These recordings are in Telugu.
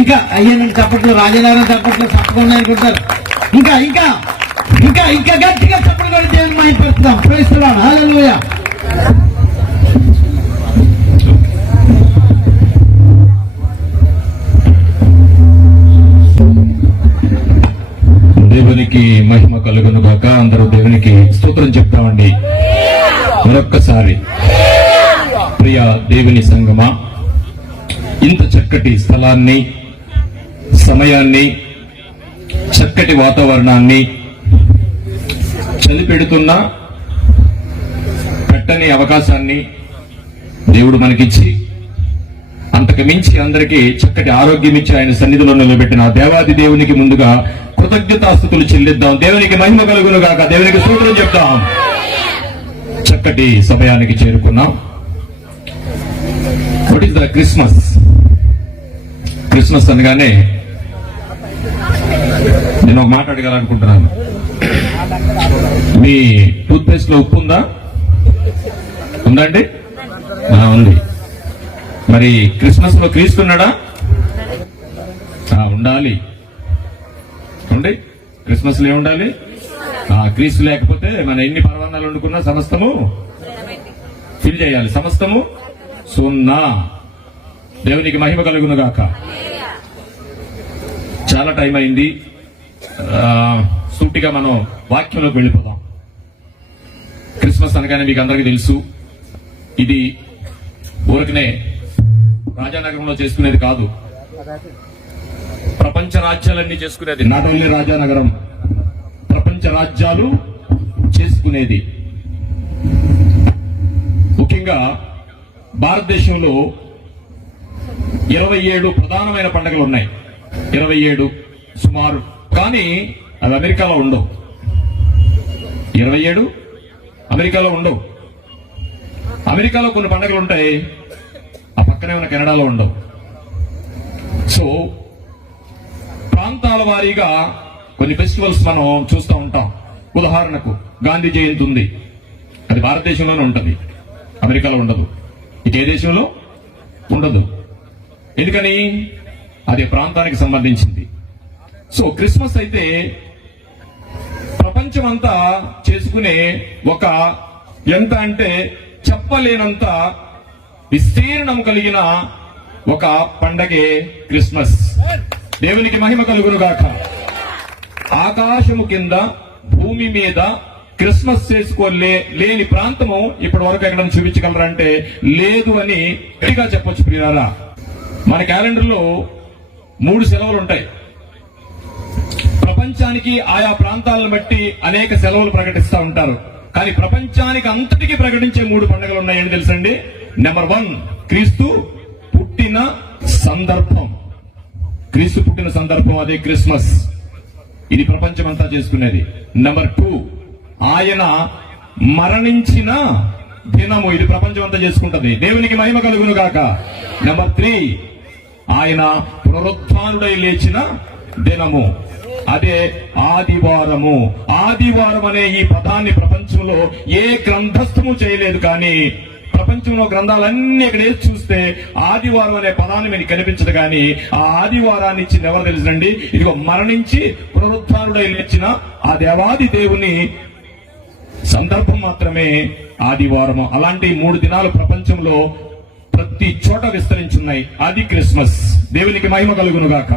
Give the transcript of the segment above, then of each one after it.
ఇంకా అయ్యానండి చప్పట్లు, రాజగారు చప్పట్లు తప్పకుండా అనుకుంటారు. ఇంకా ఇంకా ఇంకా ఇంకా గట్టిగా చప్పట్లు కూడా దేవుని మహిమపరుస్తాం. ప్రైజ్ ది లార్డ్, హల్లెలూయా. దేవునికి మహిమ కలుగును గాక. అందరూ దేవునికి స్తోత్రం చెప్తామండి మరొక్కసారి. ప్రియ దేవుని సంగమా, ఇంత చక్కటి స్థలాన్ని, సమయాన్ని, చక్కటి వాతావరణాన్ని, చలిపెడుతున్న పెట్టని అవకాశాన్ని దేవుడు మనకిచ్చి, అంతకు మించి అందరికీ చక్కటి ఆరోగ్యం ఇచ్చి ఆయన సన్నిధిలో నిలబెట్టిన దేవాది దేవునికి ముందుగా కృతజ్ఞతాస్తుతులు చెల్లిద్దాం. దేవునికి మహిమ కలుగును గాక. దేవునికి స్తోత్రం చెప్తాం. చక్కటి సమయానికి చేరుకున్నాం. What is the Christmas? Christmas అనగానే నేను ఒక మాట అడగాలనుకుంటున్నాను. మీ టూత్ పేస్ట్ లో ఉప్పు ఉందా? ఉందండి? ఉంది. మరి క్రిస్మస్ లో క్రీస్తు ఉన్నాడా? ఉండాలి. ఉండి క్రిస్మస్ లో ఏముండాలి? క్రీస్తు లేకపోతే మన ఎన్ని పర్వణాలు వండుకున్నా సమస్తము ఫిల్ చేయాలి. సమస్తము సున్నా. దేవునికి మహిమ కలుగును గాక. చాలా టైం అయింది. సూటిగా మనం వాక్యంలోకి వెళ్ళిపోదాం. క్రిస్మస్ అనగానే మీకు అందరికీ తెలుసు, ఇది ఊరికనే రాజానగరంలో చేసుకునేది కాదు, ప్రపంచ రాజ్యాలన్నీ చేసుకునేది. నాట్ ఓన్లీ రాజానగరం, ప్రపంచ రాజ్యాలు చేసుకునేది. ముఖ్యంగా భారతదేశంలో 27 ప్రధానమైన పండుగలు ఉన్నాయి. 27 సుమారు. కానీ అవి అమెరికాలో ఉండవు. 27 అమెరికాలో ఉండవు. అమెరికాలో కొన్ని పండుగలు ఉంటాయి, ఆ పక్కనే ఉన్న కెనడాలో ఉండవు. సో ప్రాంతాల వారీగా కొన్ని ఫెస్టివల్స్ మనం చూస్తూ ఉంటాం. ఉదాహరణకు గాంధీ జయంతి ఉంది, అది భారతదేశంలోనే ఉంటుంది, అమెరికాలో ఉండదు. ఇదే దేశంలో ఉండదు. ఎందుకని? అది ప్రాంతానికి సంబంధించింది. సో క్రిస్మస్ అయితే ప్రపంచమంతా చేసుకునే ఒక ఎంత అంటే చెప్పలేనంత విస్తీర్ణం కలిగిన ఒక పండగే క్రిస్మస్. దేవునికి మహిమ కలుగును గాక. ఆకాశము కింద భూమి మీద క్రిస్మస్ చేసుకోలేని ప్రాంతము ఇప్పటి వరకు ఎక్కడ చూపించగలరంటే లేదు అని గట్టిగా చెప్పొచ్చు. ప్రియారా, మన క్యాలెండర్ లో 3 సెలవులు ఉంటాయి. ప్రపంచానికి ఆయా ప్రాంతాలను బట్టి అనేక సెలవులు ప్రకటిస్తూ ఉంటారు. కానీ ప్రపంచానికి అంతటికీ ప్రకటించే 3 పండుగలు ఉన్నాయని తెలుసండి. నెంబర్ 1 క్రీస్తు పుట్టిన సందర్భం. క్రీస్తు పుట్టిన సందర్భం, అదే క్రిస్మస్. ఇది ప్రపంచమంతా చేసుకునేది. నెంబర్ 2 ఆయన మరణించిన దినము. ఇది ప్రపంచమంతా చేసుకుంటది. దేవునికి మహిమ కలుగును గాక. నెంబర్ 3 ఆయన పునరుత్థానుడై లేచిన దినము, అదే ఆదివారము. ఆదివారం అనే ఈ పదాన్ని ప్రపంచంలో ఏ గ్రంథస్థము చేయలేదు. కానీ ప్రపంచంలో గ్రంథాలన్నీ ఇక్కడ వేసి చూస్తే ఆదివారం అనే పదాన్ని మీకు కనిపించదు. కానీ ఆ ఆదివారాన్ని ఇచ్చింది ఎవరు తెలుసండి? ఇదిగో మరణించి పునరుత్థానుడై లేచిన ఆ దేవాది దేవుని సందర్భం మాత్రమే ఆదివారం. అలాంటి 3 దినాలు ప్రపంచంలో ప్రతి చోట విస్తరించున్నాయి. అది క్రిస్మస్. దేవునికి మహిమ కలుగును గాక.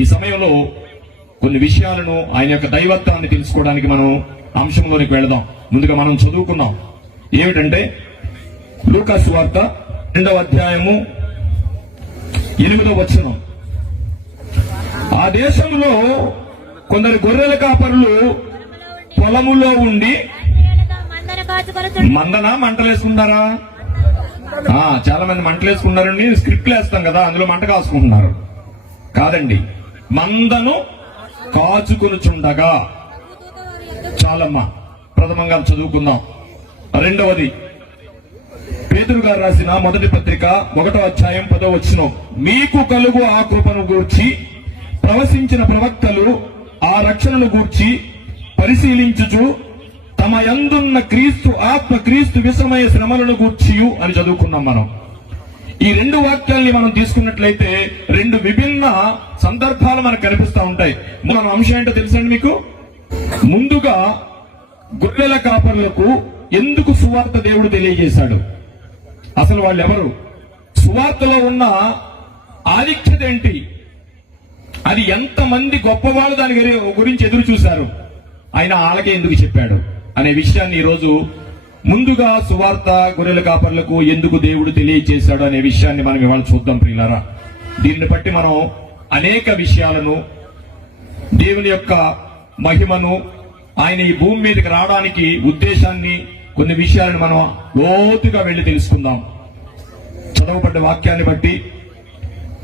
ఈ సమయంలో కొన్ని విషయాలను, ఆయన యొక్క దైవత్వాన్ని తెలుసుకోవడానికి మనం అంశంలోనికి వెళదాం. ముందుగా మనం చదువుకున్నాం ఏమిటంటే లూకా సువార్త 2వ అధ్యాయము 8వ వచనం. ఆ దేశంలో కొందరు గొర్రెల కాపరులు పొలములో ఉండి మంటలేసుకుంటారా? చాలా మంది మంటలేసుకున్నారండి. స్క్రిప్ట్లు వేస్తాం కదా, అందులో మంట కాసుకుంటున్నారు. కాదండి, మందను కాచుకొనుచుండగా. చాలమ్మా, ప్రథమంగా చదువుకుందాం. రెండవది పేతురు గారు రాసిన మొదటి పత్రిక 1వ అధ్యాయం 10వ వచనం. మీకు కలుగు ఆ కృపను గూర్చి ప్రవశించిన ప్రవక్తలు ఆ రక్షణను గూర్చి పరిశీలించుచు తమ యందున్న క్రీస్తు ఆత్మ క్రీస్తు విషమయ శ్రమలను గూర్చియు అని చదువుకున్నాం మనం. ఈ రెండు వాక్యాల్ని మనం తీసుకున్నట్లయితే రెండు విభిన్న సందర్భాలు మనకు కనిపిస్తా ఉంటాయి. మన అంశం ఏంటో తెలుసండి మీకు? ముందుగా గొర్రెల కాపరులకు ఎందుకు సువార్త దేవుడు తెలియజేశాడు? అసలు వాళ్ళు ఎవరు? సువార్తలో ఉన్న ఆధిక్యత ఏంటి? అది ఎంతమంది గొప్పవాళ్ళు దాని గురించి ఎదురు చూశారు, ఆయన వాళ్ళకే ఎందుకు చెప్పాడు అనే విషయాన్ని ఈరోజు ముందుగా సువార్త గొర్రెల కాపర్లకు ఎందుకు దేవుడు తెలియజేశాడు అనే విషయాన్ని మనం ఇవాళ చూద్దాం ప్రియులారా. దీన్ని బట్టి మనం అనేక విషయాలను, దేవుని యొక్క మహిమను, ఆయన ఈ భూమి మీదకి రావడానికి ఉద్దేశాన్ని, కొన్ని విషయాలను మనం లోతుగా వెళ్లి తెలుసుకుందాం. చదవబడ్డ వాక్యాన్ని బట్టి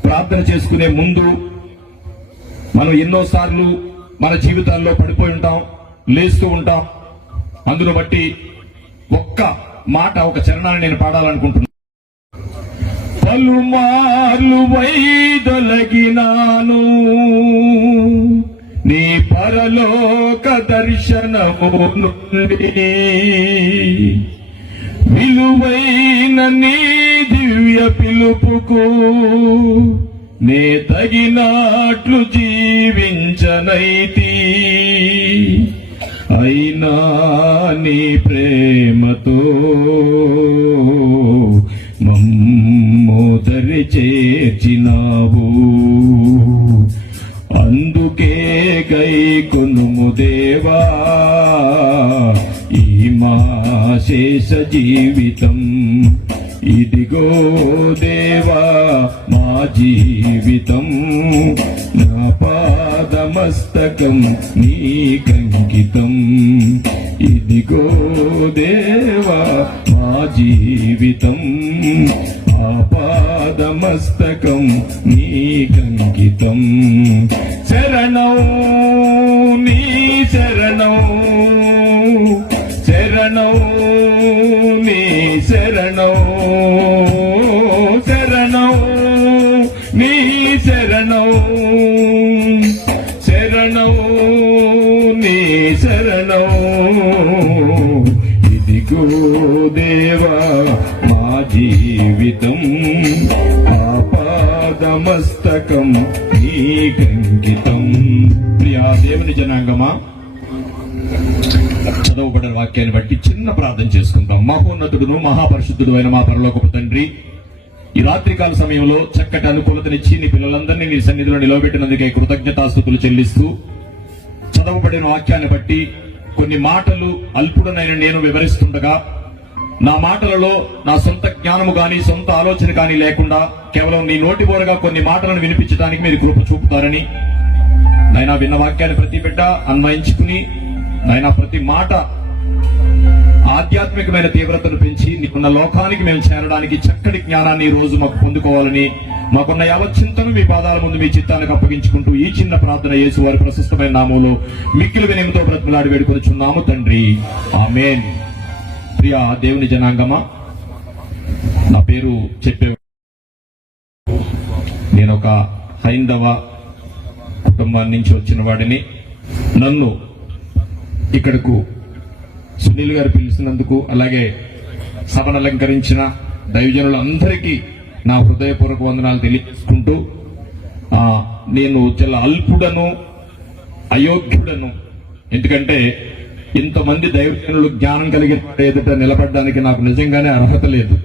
ప్రార్థన చేసుకునే ముందు మనం ఎన్నోసార్లు మన జీవితాల్లో పడిపోయి ఉంటాం, లేస్తూ ఉంటాం. అందును బట్టి ఒక్క మాట, ఒక చరణాన్ని నేను పాడాలనుకుంటున్నాను. పలుమార్లు వైదొలగినాను నీ పరలోక దర్శనము నుండి, విలువైన నీ దివ్య పిలుపుకు నే తగినట్లు జీవించనైతి, అయినా నీ ప్రేమతో మమ్మోదరి చేర్చినావు, అందుకే గైకొనుము దేవా ఈ మా శేష జీవితం. ఇదిగో దేవా మా జీవితం, నా పాదమస్తకం నీకంకితం. ఇదిగో దేవా మా జీవితం, ఆ పాదమస్తకం నీకంకితం. శరణం నీ శరణం, శరణం నీ శరణం, శరణం నీ శరణం, శరణం నీ శరణం. ఇదిగో దేవా మా జీవితం, ఆపాదమస్తకం నీకంకితం. ప్రియా దేవుని జనాంగమా, చదవబడిన వాక్యాన్ని బట్టి చిన్న ప్రార్థన చేసుకుందాం. మహోన్నతుడును మహాపరిశుద్ధుడు అయిన మా పరలోకపు తండ్రి, ఈ రాత్రికాల సమయంలో చక్కటి అనుకూలతనిచ్చి నీ పిల్లలందరినీ నీ సన్నిధిలో నిలవబెట్టినందుకే కృతజ్ఞతాస్తుతులు చెల్లిస్తూ, చదవబడిన వాక్యాన్ని బట్టి కొన్ని మాటలు అల్పుడనైన నేను వివరిస్తుండగా, నా మాటలలో నా సొంత జ్ఞానము గాని సొంత ఆలోచన గాని లేకుండా కేవలం నీ నోటి బోరగా కొన్ని మాటలను వినిపించడానికి మీరు కృప చూపుతారని, నాయనా విన్న వాక్యాన్ని ప్రతి బిడ్డ అన్వయించుకుని, నాయనా ప్రతి మాట ఆధ్యాత్మికమైన తీవ్రతను పెంచి నీకున్న లోకానికి మేము చేరడానికి చక్కటి జ్ఞానాన్ని ఈ రోజు మాకు పొందుకోవాలని, మాకున్న యావత్ చింతను మీ పాదాల ముందు మీ చిత్తానికి అప్పగించుకుంటూ ఈ చిన్న ప్రార్థన యేసు వారి ప్రశస్తమైన నామంలో మిక్కిలి వినయంతో బ్రతిమలాడి వేడుకొనుచున్నాము తండ్రి, ఆమేన్. ప్రియా దేవుని జనాంగమా, నా పేరు చెప్పే, నేను ఒక హైందవ కుటుంబాన్ని నుంచి వచ్చిన వాడిని. నన్ను ఇక్కడకు సునీల్ గారు పిలిచినందుకు, అలాగే సభను అలంకరించిన దైవజనులందరికీ నా హృదయపూర్వక వందనాలు తెలియజేసుకుంటూ, నేను చాలా అల్పుడను, అయోగ్యుడను. ఎందుకంటే ఇంతమంది దైవజనులు జ్ఞానం కలిగిన ఎదుట నిలబడడానికి నాకు నిజంగానే అర్హత లేదు.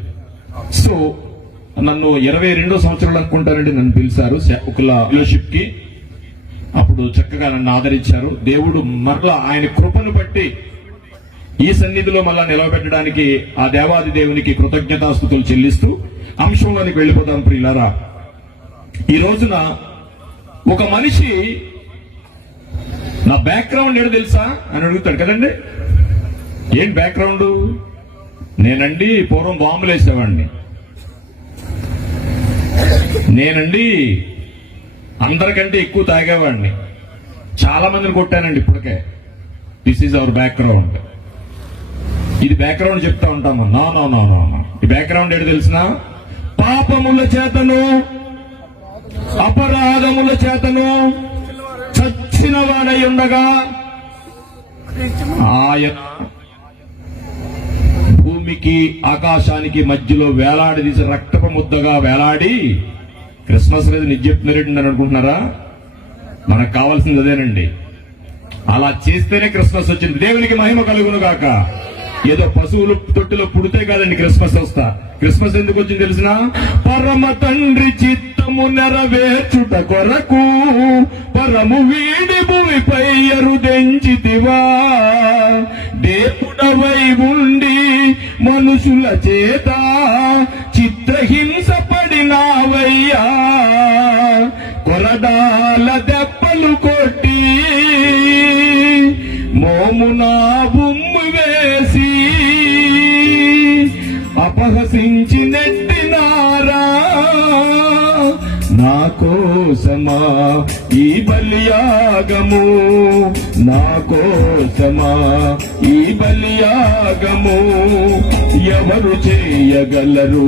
సో నన్ను 22వ సంవత్సరాలు అనుకుంటానండి నన్ను పిలిచారు సేవకుల ఫెలోషిప్ కి. అప్పుడు చక్కగా నన్ను ఆదరించారు. దేవుడు మరలా ఆయన కృపను బట్టి ఈ సన్నిధిలో మళ్ళా నిలవబెట్టడానికి ఆ దేవాది దేవునికి కృతజ్ఞతాస్తుతులు చెల్లిస్తూ అంశంలోనికి వెళ్ళిపోతాం ప్రియులారా. ఈ రోజున ఒక మనిషి నా బ్యాక్గ్రౌండ్ ఏంటో తెలుసా అని అడుగుతాడు కదండి. ఏం బ్యాక్గ్రౌండ్? నేనండి పూర్వం బాంబులు వేసేవాడిని, నేనండి అందరికంటే ఎక్కువ తాగేవాడిని, చాలా మందిని కొట్టానండి ఇప్పటికే. This is our background. ఇది బ్యాక్గ్రౌండ్ చెప్తా ఉంటాము. No no no no no. ఈ బ్యాక్గ్రౌండ్ ఏంటి తెలిసిన? పాపముల చేతను అపరాధముల చేతను చచ్చిన వాడై ఉండగా ఆయన భూమి భూమికి ఆకాశానికి మధ్యలో వేలాడదీసి రక్తపు ముద్దగా వేలాడి క్రిస్మస్ రోజు నిజ చెప్తున్నారేంటి అని అనుకుంటున్నారా? మనకు కావాల్సింది అదేనండి. అలా చేస్తేనే క్రిస్మస్ వచ్చింది. దేవునికి మహిమ కలుగును గాక. ఏదో పశువులు తొట్టిలో పుడితే కాదండి క్రిస్మస్ వస్తా. క్రిస్మస్ ఎందుకు వచ్చింది తెలిసిన? పరమ తండ్రి చిత్తము నెరవేర్చుట కొరకు పరము వీడి భూమిపై ఎరుదెంచితివా. దేవుడవై ఉండి మనుషుల చేత చిత్రహింస పడినావయ్యా. కొరడాల దెబ్బలు కొట్టి మోమునా బొమ్ము వేసి అపహసించి నెట్టినారా. నా కోసమా ఈ బలియాగము, నా కోసమా ఈ బలియాగము. ఎవరు చేయగలరు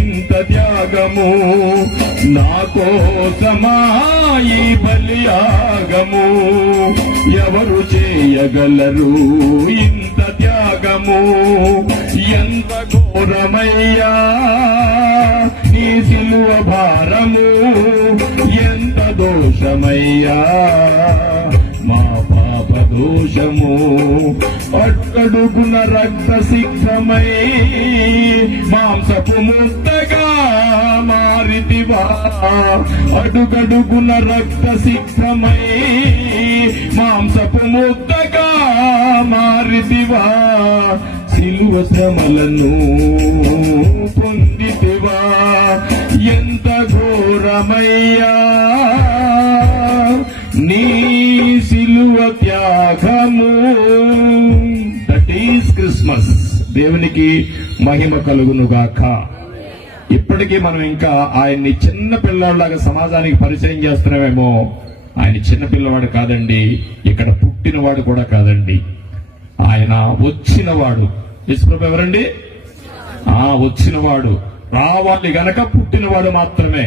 ఇంత త్యాగము? నా కోసమా ఈ బలియాగము. ఎవరు చేయగలరు ఇంత త్యాగము? ఎంత ఘోరమయ్యా ఈ సిలువ భారము, ఎంత దోషమయ్యా మా పాప దోషము. అట్టడుగున రక్త సిద్ధమై మాంసపు ముద్దగా మారితివా. అడుగడుగున రక్త సిద్ధమై మాంసపు ముద్దగా మారితివా. సిలువ శ్రమలను పొందితివా. ఎంత ఘోరమయ్యా నీ సిలువ త్యాగము. That is Christmas. దేవునికి మహిమ కలుగును గాక. ఇప్పటికీ మనం ఇంకా ఆయన్ని చిన్న పిల్లవాడిలాగా సమాజానికి పరిచయం చేస్తున్నామేమో. ఆయన చిన్న పిల్లవాడు కాదండి, ఇక్కడ పుట్టినవాడు కూడా కాదండి, ఆయన వచ్చినవాడు. యేసుప్రభు ఎవరండి? వచ్చినవాడు. రావాలి గనక పుట్టినవాడు మాత్రమే.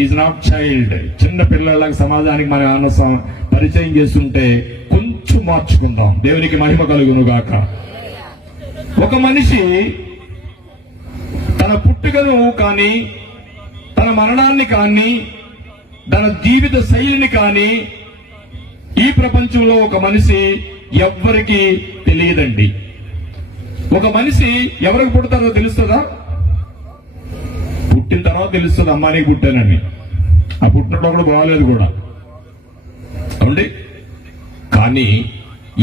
Is not child. చిన్న పిల్లలకు సమాజానికి మనం ఏమన్నా పరిచయం చేస్తుంటే కొంచెం మార్చుకుందాం. దేవునికి మహిమ కలుగును గాక. ఒక మనిషి తన పుట్టుకను కానీ తన మరణాన్ని కానీ తన జీవిత శైలిని కానీ ఈ ప్రపంచంలో ఒక మనిషి ఎవ్వరికి తెలియదండి. ఒక మనిషి ఎవరికి పుడతారో తెలుస్తుందా? పుట్టిన తర్వాత తెలుస్తుంది, అమ్మానికి పుట్టానని. ఆ పుట్టినప్పుడు కూడా బాగాలేదు కూడా అవునండి. కానీ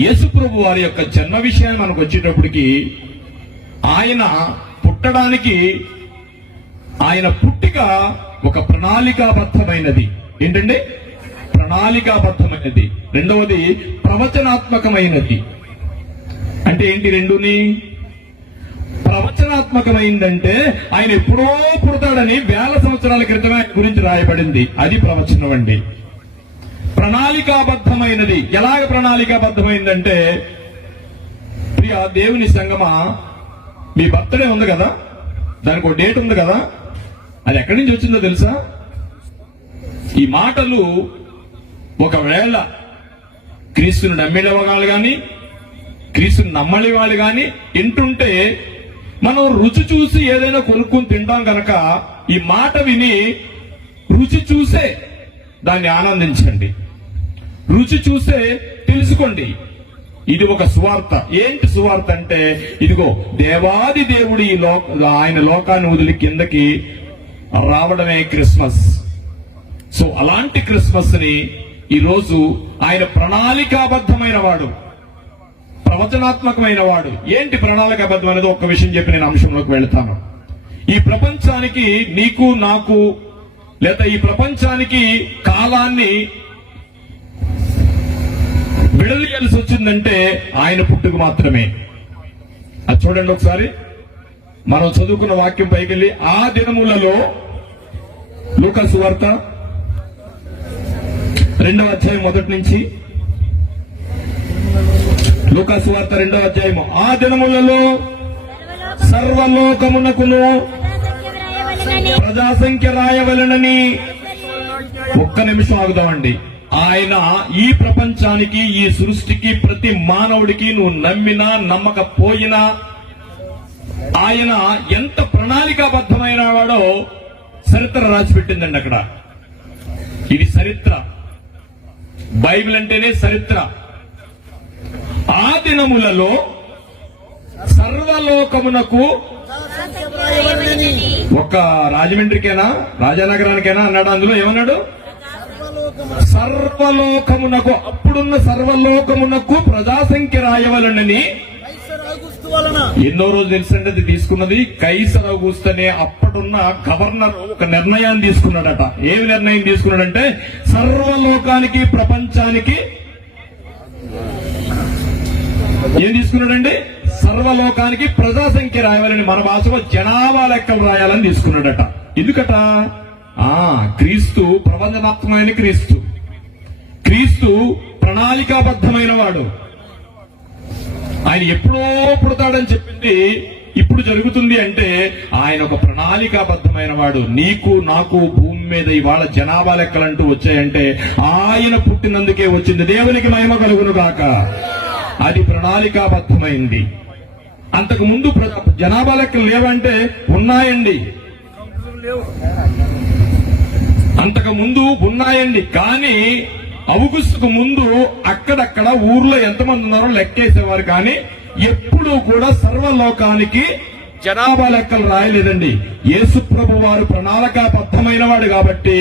యేసుప్రభు వారి యొక్క జన్మ విషయాన్ని మనకు వచ్చేటప్పటికి ఆయన పుట్టడానికి ఆయన పుట్టిక ఒక ప్రణాళికాబద్ధమైనది. ఏంటండి? ప్రణాళికాబద్ధమైనది. రెండవది ప్రవచనాత్మకమైనది. అంటే ఏంటి రెండుని? ప్రవచనాత్మకమైందంటే ఆయన ఎప్పుడో పుడతాడని 1000 సంవత్సరాల క్రితమే ఆయన గురించి రాయబడింది. అది ప్రవచనం అండి. ప్రణాళికాబద్ధమైనది. ఎలాగ ప్రణాళికాబద్ధమైందంటే, ప్రియ దేవుని సంగమా, మీ బర్త్డే ఉంది కదా, దానికి ఒక డేట్ ఉంది కదా, అది ఎక్కడి నుంచి వచ్చిందో తెలుసా? ఈ మాటలు ఒకవేళ క్రీస్తుని నమ్మిన వాళ్ళు కానీ క్రీస్తుని నమ్మని వాళ్ళు కానీ వింటుంటే మనం రుచి చూసి ఏదైనా కొనుక్కుని తింటాం కనుక ఈ మాట విని రుచి చూసే దాన్ని ఆనందించండి. రుచి చూసే తెలుసుకోండి. ఇది ఒక సువార్త. ఏంటి సువార్త అంటే, ఇదిగో దేవాది దేవుడు ఆయన లోకాన్ని వదిలి కిందకి రావడమే క్రిస్మస్. సో అలాంటి క్రిస్మస్ ని ఈరోజు ఆయన ప్రణాళికాబద్ధమైన వాడు, ప్రవచనాత్మకమైన వాడు. ఏంటి ప్రణాళికాబద్ధం అనేది ఒక్క విషయం చెప్పి నేను అంశంలోకి వెళ్తాను. ఈ ప్రపంచానికి, నీకు నాకు, లేదా ఈ ప్రపంచానికి కాలాన్ని విడదీయాల్సి వచ్చిందంటే ఆయన పుట్టుక మాత్రమే. అది చూడండి ఒకసారి. మనం చదువుకున్న వాక్యం పైకెళ్ళి, ఆ దినములలో, లూకా సువార్త 2వ అధ్యాయం మొదటి నుంచి, లూకా సువార్త 2వ అధ్యాయము. ఆ దినములలో సర్వలోకమునకును ప్రజాసంఖ్య రాయవలెనని. ఒక్క నిమిషం ఆగుదామండి. ఆయన ఈ ప్రపంచానికి, ఈ సృష్టికి, ప్రతి మానవుడికి, నువ్వు నమ్మినా నమ్మకపోయినా ఆయన ఎంత ప్రణాళికాబద్ధమైన వాడో చరిత్ర రాసిపెట్టిందండి అక్కడ. ఇది చరిత్ర, బైబిల్ అంటేనే చరిత్ర. ఆ దినములలో సర్వలోకమునకు, ఒక రాజమండ్రికేనా రాజానగరానికైనా అన్నాడు, అందులో ఏమన్నాడు? సర్వలోకమునకు, అప్పుడున్న సర్వలోకమునకు ప్రజాసంఖ్య రాయవలనని. ఎన్నో రోజులు తెలుసండి అది తీసుకున్నది? కైసర్ ఔగుస్తు అనే అప్పుడున్న గవర్నర్ ఒక నిర్ణయాన్ని తీసుకున్నాడట. ఏమి నిర్ణయం తీసుకున్నాడంటే సర్వలోకానికి, ప్రపంచానికి ఏం తీసుకున్నాడండి? సర్వలోకానికి ప్రజాసంఖ్య రాయాలని, మన భాషలో జనాభా లెక్కలు రాయాలని తీసుకున్నాడట. ఎందుకట? క్రీస్తు ప్రపంచనాత్మైన క్రీస్తు, క్రీస్తు ప్రణాళికాబద్ధమైన వాడు. ఆయన ఎప్పుడో పుడతాడని చెప్పింది ఇప్పుడు జరుగుతుంది అంటే ఆయన ఒక ప్రణాళికాబద్ధమైన వాడు. నీకు నాకు భూమి మీద ఇవాళ జనాభా లెక్కలంటూ వచ్చాయంటే ఆయన పుట్టినందుకే వచ్చింది. దేవునికి మహిమ కలుగును గాక. అది ప్రణాళికాబద్ధమైంది. అంతకు ముందు జనాభా లెక్కలు లేవంటే ఉన్నాయండి, అంతకు ముందు ఉన్నాయండి. కానీ ఔగుస్తుకు ముందు అక్కడక్కడ ఊర్లో ఎంతమంది ఉన్నారో లెక్కేసేవారు. కానీ ఎప్పుడూ కూడా సర్వలోకానికి జనాభా లెక్కలు రాయలేదండి. యేసుప్రభు వారు ప్రణాళికాబద్ధమైన వాడు కాబట్టి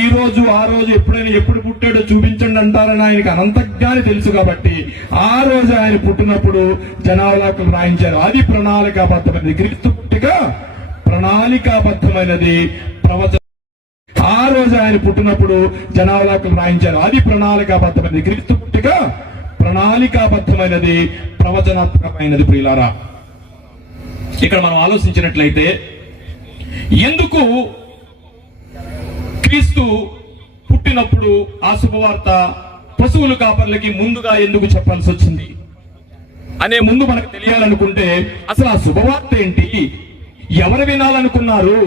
ఈ రోజు ఆ రోజు ఎప్పుడైనా ఎప్పుడు పుట్టాడో చూపించండి అంటారని ఆయనకి అనంత జ్ఞాని తెలుసు కాబట్టి ఆ రోజు ఆయన పుట్టినప్పుడు జనాభా లెక్కలు రాయించారు. అది ప్రణాళికాబద్ధమైనది. క్రీస్తు పుట్టిక ప్రణాళికాబద్ధమైనది. ఆ రోజు ఆయన పుట్టినప్పుడు జనాభా లెక్కలు రాయించారు. అది ప్రణాళికాబద్ధమైనది. క్రీస్తు పుట్టిక ప్రణాళికాబద్ధమైనది, ప్రవచనాత్మకమైనది. ప్రియులారా, ఇక్కడ మనం ఆలోచించినట్లయితే ఎందుకు క్రీస్తు పుట్టినప్పుడు ఆ శుభవార్త పశువుల కాపర్లకి ముందుగా ఎందుకు చెప్పాల్సి వచ్చింది అనే ముందు మనకు తెలియాలనుకుంటే అసలు ఆ శుభవార్త ఏంటి, ఎవరు వినాలనుకున్నారు,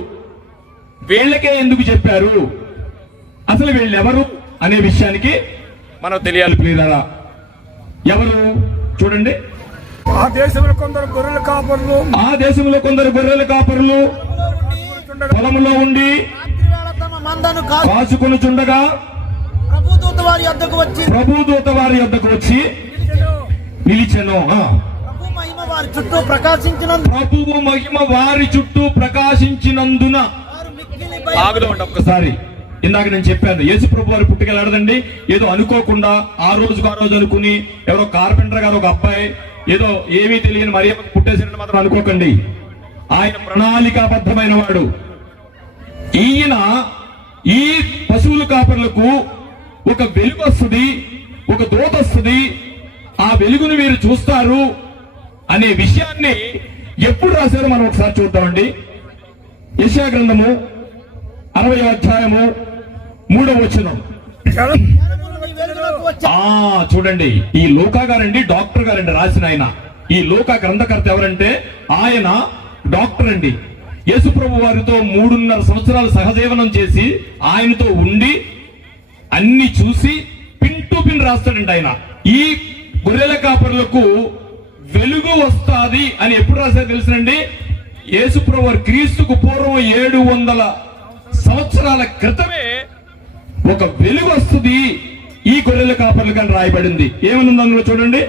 వీళ్ళకే ఎందుకు చెప్పారు, అసలు వీళ్ళెవరు అనే విషయానికి మనం తెలియాలి. ప్రియులారా, ఎవరు? చూడండి, ఆ దేశంలో కొందరు గొర్రెల కాపరులు, ఆ దేశంలో కొందరు గొర్రెల కాపరులు పొలంలో ఉండి కాచుకొనుచుండగా ప్రభుదూత వారి యొద్దకు వచ్చి నిలిచెను. ప్రభు మహిమ వారి చుట్టూ ప్రకాశించినందున, ప్రభువు మహిమ వారి చుట్టూ ప్రకాశించినందున. వారు మిక్కిలి ఆగుదామండి ఒక్కసారి. ఇందాక నేను చెప్పాను, యేసు ప్రభు వారు పుట్టుకెళ్ళాడదండి. ఏదో అనుకోకుండా ఆ రోజుకు ఆ రోజు అనుకుని ఎవరో కార్పెంటర్ గారు ఒక అబ్బాయి ఏదో ఏమీ తెలియని మరి పుట్టేసినట్టు మాత్రం అనుకోకండి. ఆయన ప్రణాళికాబద్ధమైన వాడు. ఈయన ఈ పశువుల కాపర్లకు ఒక వెలుగు వస్తుంది, ఒక దూత వస్తుంది, ఆ వెలుగును మీరు చూస్తారు అనే విషయాన్ని ఎప్పుడు రాశారో మనం ఒకసారి చూద్దామండి. యెషయా గ్రంథము 60వ అధ్యాయము 3వ వచనం. చూడండి, ఈ లూకా గారండి, డాక్టర్ గారండి రాసిన ఆయన. ఈ లూకా గ్రంథకర్త ఎవరంటే ఆయన డాక్టర్ అండి. యేసుప్రభు వారితో 3.5 సంవత్సరాలు సహజీవనం చేసి ఆయనతో ఉండి అన్ని చూసి పిన్ టు పిన్ రాస్తాడండి ఆయన. ఈ గొర్రెల కాపరులకు వెలుగు వస్తాది అని ఎప్పుడు రాశారు తెలుసునండి? యేసుప్రభు వారు క్రీస్తుకు పూర్వం 700 సంవత్సరాల క్రితమే ఒక వెలుగు వస్తుంది ఈ గొర్రెల కాపర్లు కానీ రాయబడింది. ఏమనుంది అందులో చూడండి,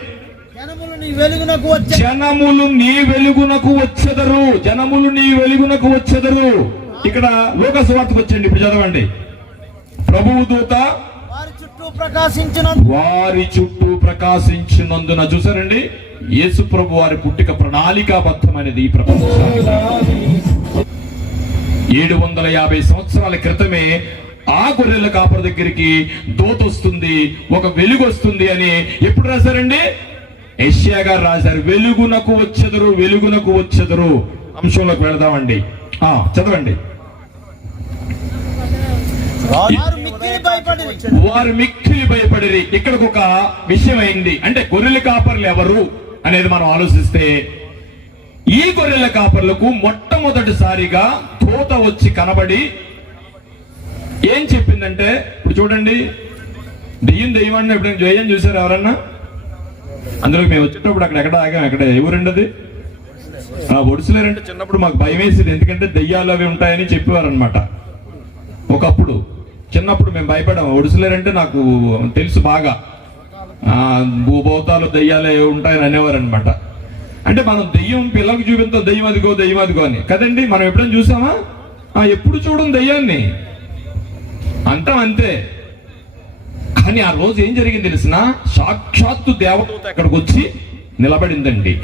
జనములు నీ వెలుగునకు వచ్చెదరు, జనములు నీ వెలుగునకు వచ్చెదరు, జనములు నీ వెలుగునకు వచ్చెదరు. ఇక్కడ లోక సువార్తకు వచ్చండి, ఇప్పుడు చదవండి. ప్రభువు దూత వారి చుట్టూ ప్రకాశించినందున, వారి చుట్టూ ప్రకాశించినందున. చూసారండి, యేసు ప్రభు వారి పుట్టిక ప్రణాళికాబద్ధమైనది. ఈ ప్రపంచానికి 750 సంవత్సరాల క్రితమే ఆ గొర్రెల కాపర్ దగ్గరికి దూత వస్తుంది, ఒక వెలుగు వస్తుంది అని ఎప్పుడు రాశారండి? యెషయా గారు రాశారు. వెలుగునకు వచ్చెదరు, వెలుగునకు వచ్చెదరు. అంశంలోకి వెళదామండి. చదవండి. వారు మిక్కిలి భయపడిరి. ఇక్కడికి ఒక విషయం అయింది. అంటే గొర్రెల కాపర్లు ఎవరు అనేది మనం ఆలోచిస్తే ఈ గొర్రెల కాపర్లకు మొట్టమొదటిసారిగా దూత వచ్చి కనబడి ఏం చెప్పిందంటే, ఇప్పుడు చూడండి, దెయ్యం అంటే ఎప్పుడు దెయ్యం చూసారు ఎవరన్నా? అందులో మేము వచ్చేటప్పుడు అక్కడ ఎక్కడ ఆగాం, ఎక్కడ ఎవరండి అది? ఒడిసిలేరంటే చిన్నప్పుడు మాకు భయం వేసేది, ఎందుకంటే దెయ్యాలు అవి ఉంటాయని చెప్పేవారు అనమాట. ఒకప్పుడు చిన్నప్పుడు మేము భయపడాము. ఒడిసిలేరంటే నాకు తెలుసు బాగా, భూభూతాలు దెయ్యాలు ఏవి ఉంటాయని అనేవారు అనమాట. అంటే మనం దెయ్యం పిల్లలకు చూపిస్తాం, దెయ్యం అదిగో అని కదండి. మనం ఎప్పుడైనా చూసామా? ఎప్పుడు చూడం దెయ్యాన్ని అంటాం, అంతే. కానీ ఆ రోజు ఏం జరిగింది తెలిసిన, సాక్షాత్తు దేవదూత అక్కడికి వచ్చి నిలబడిందండి.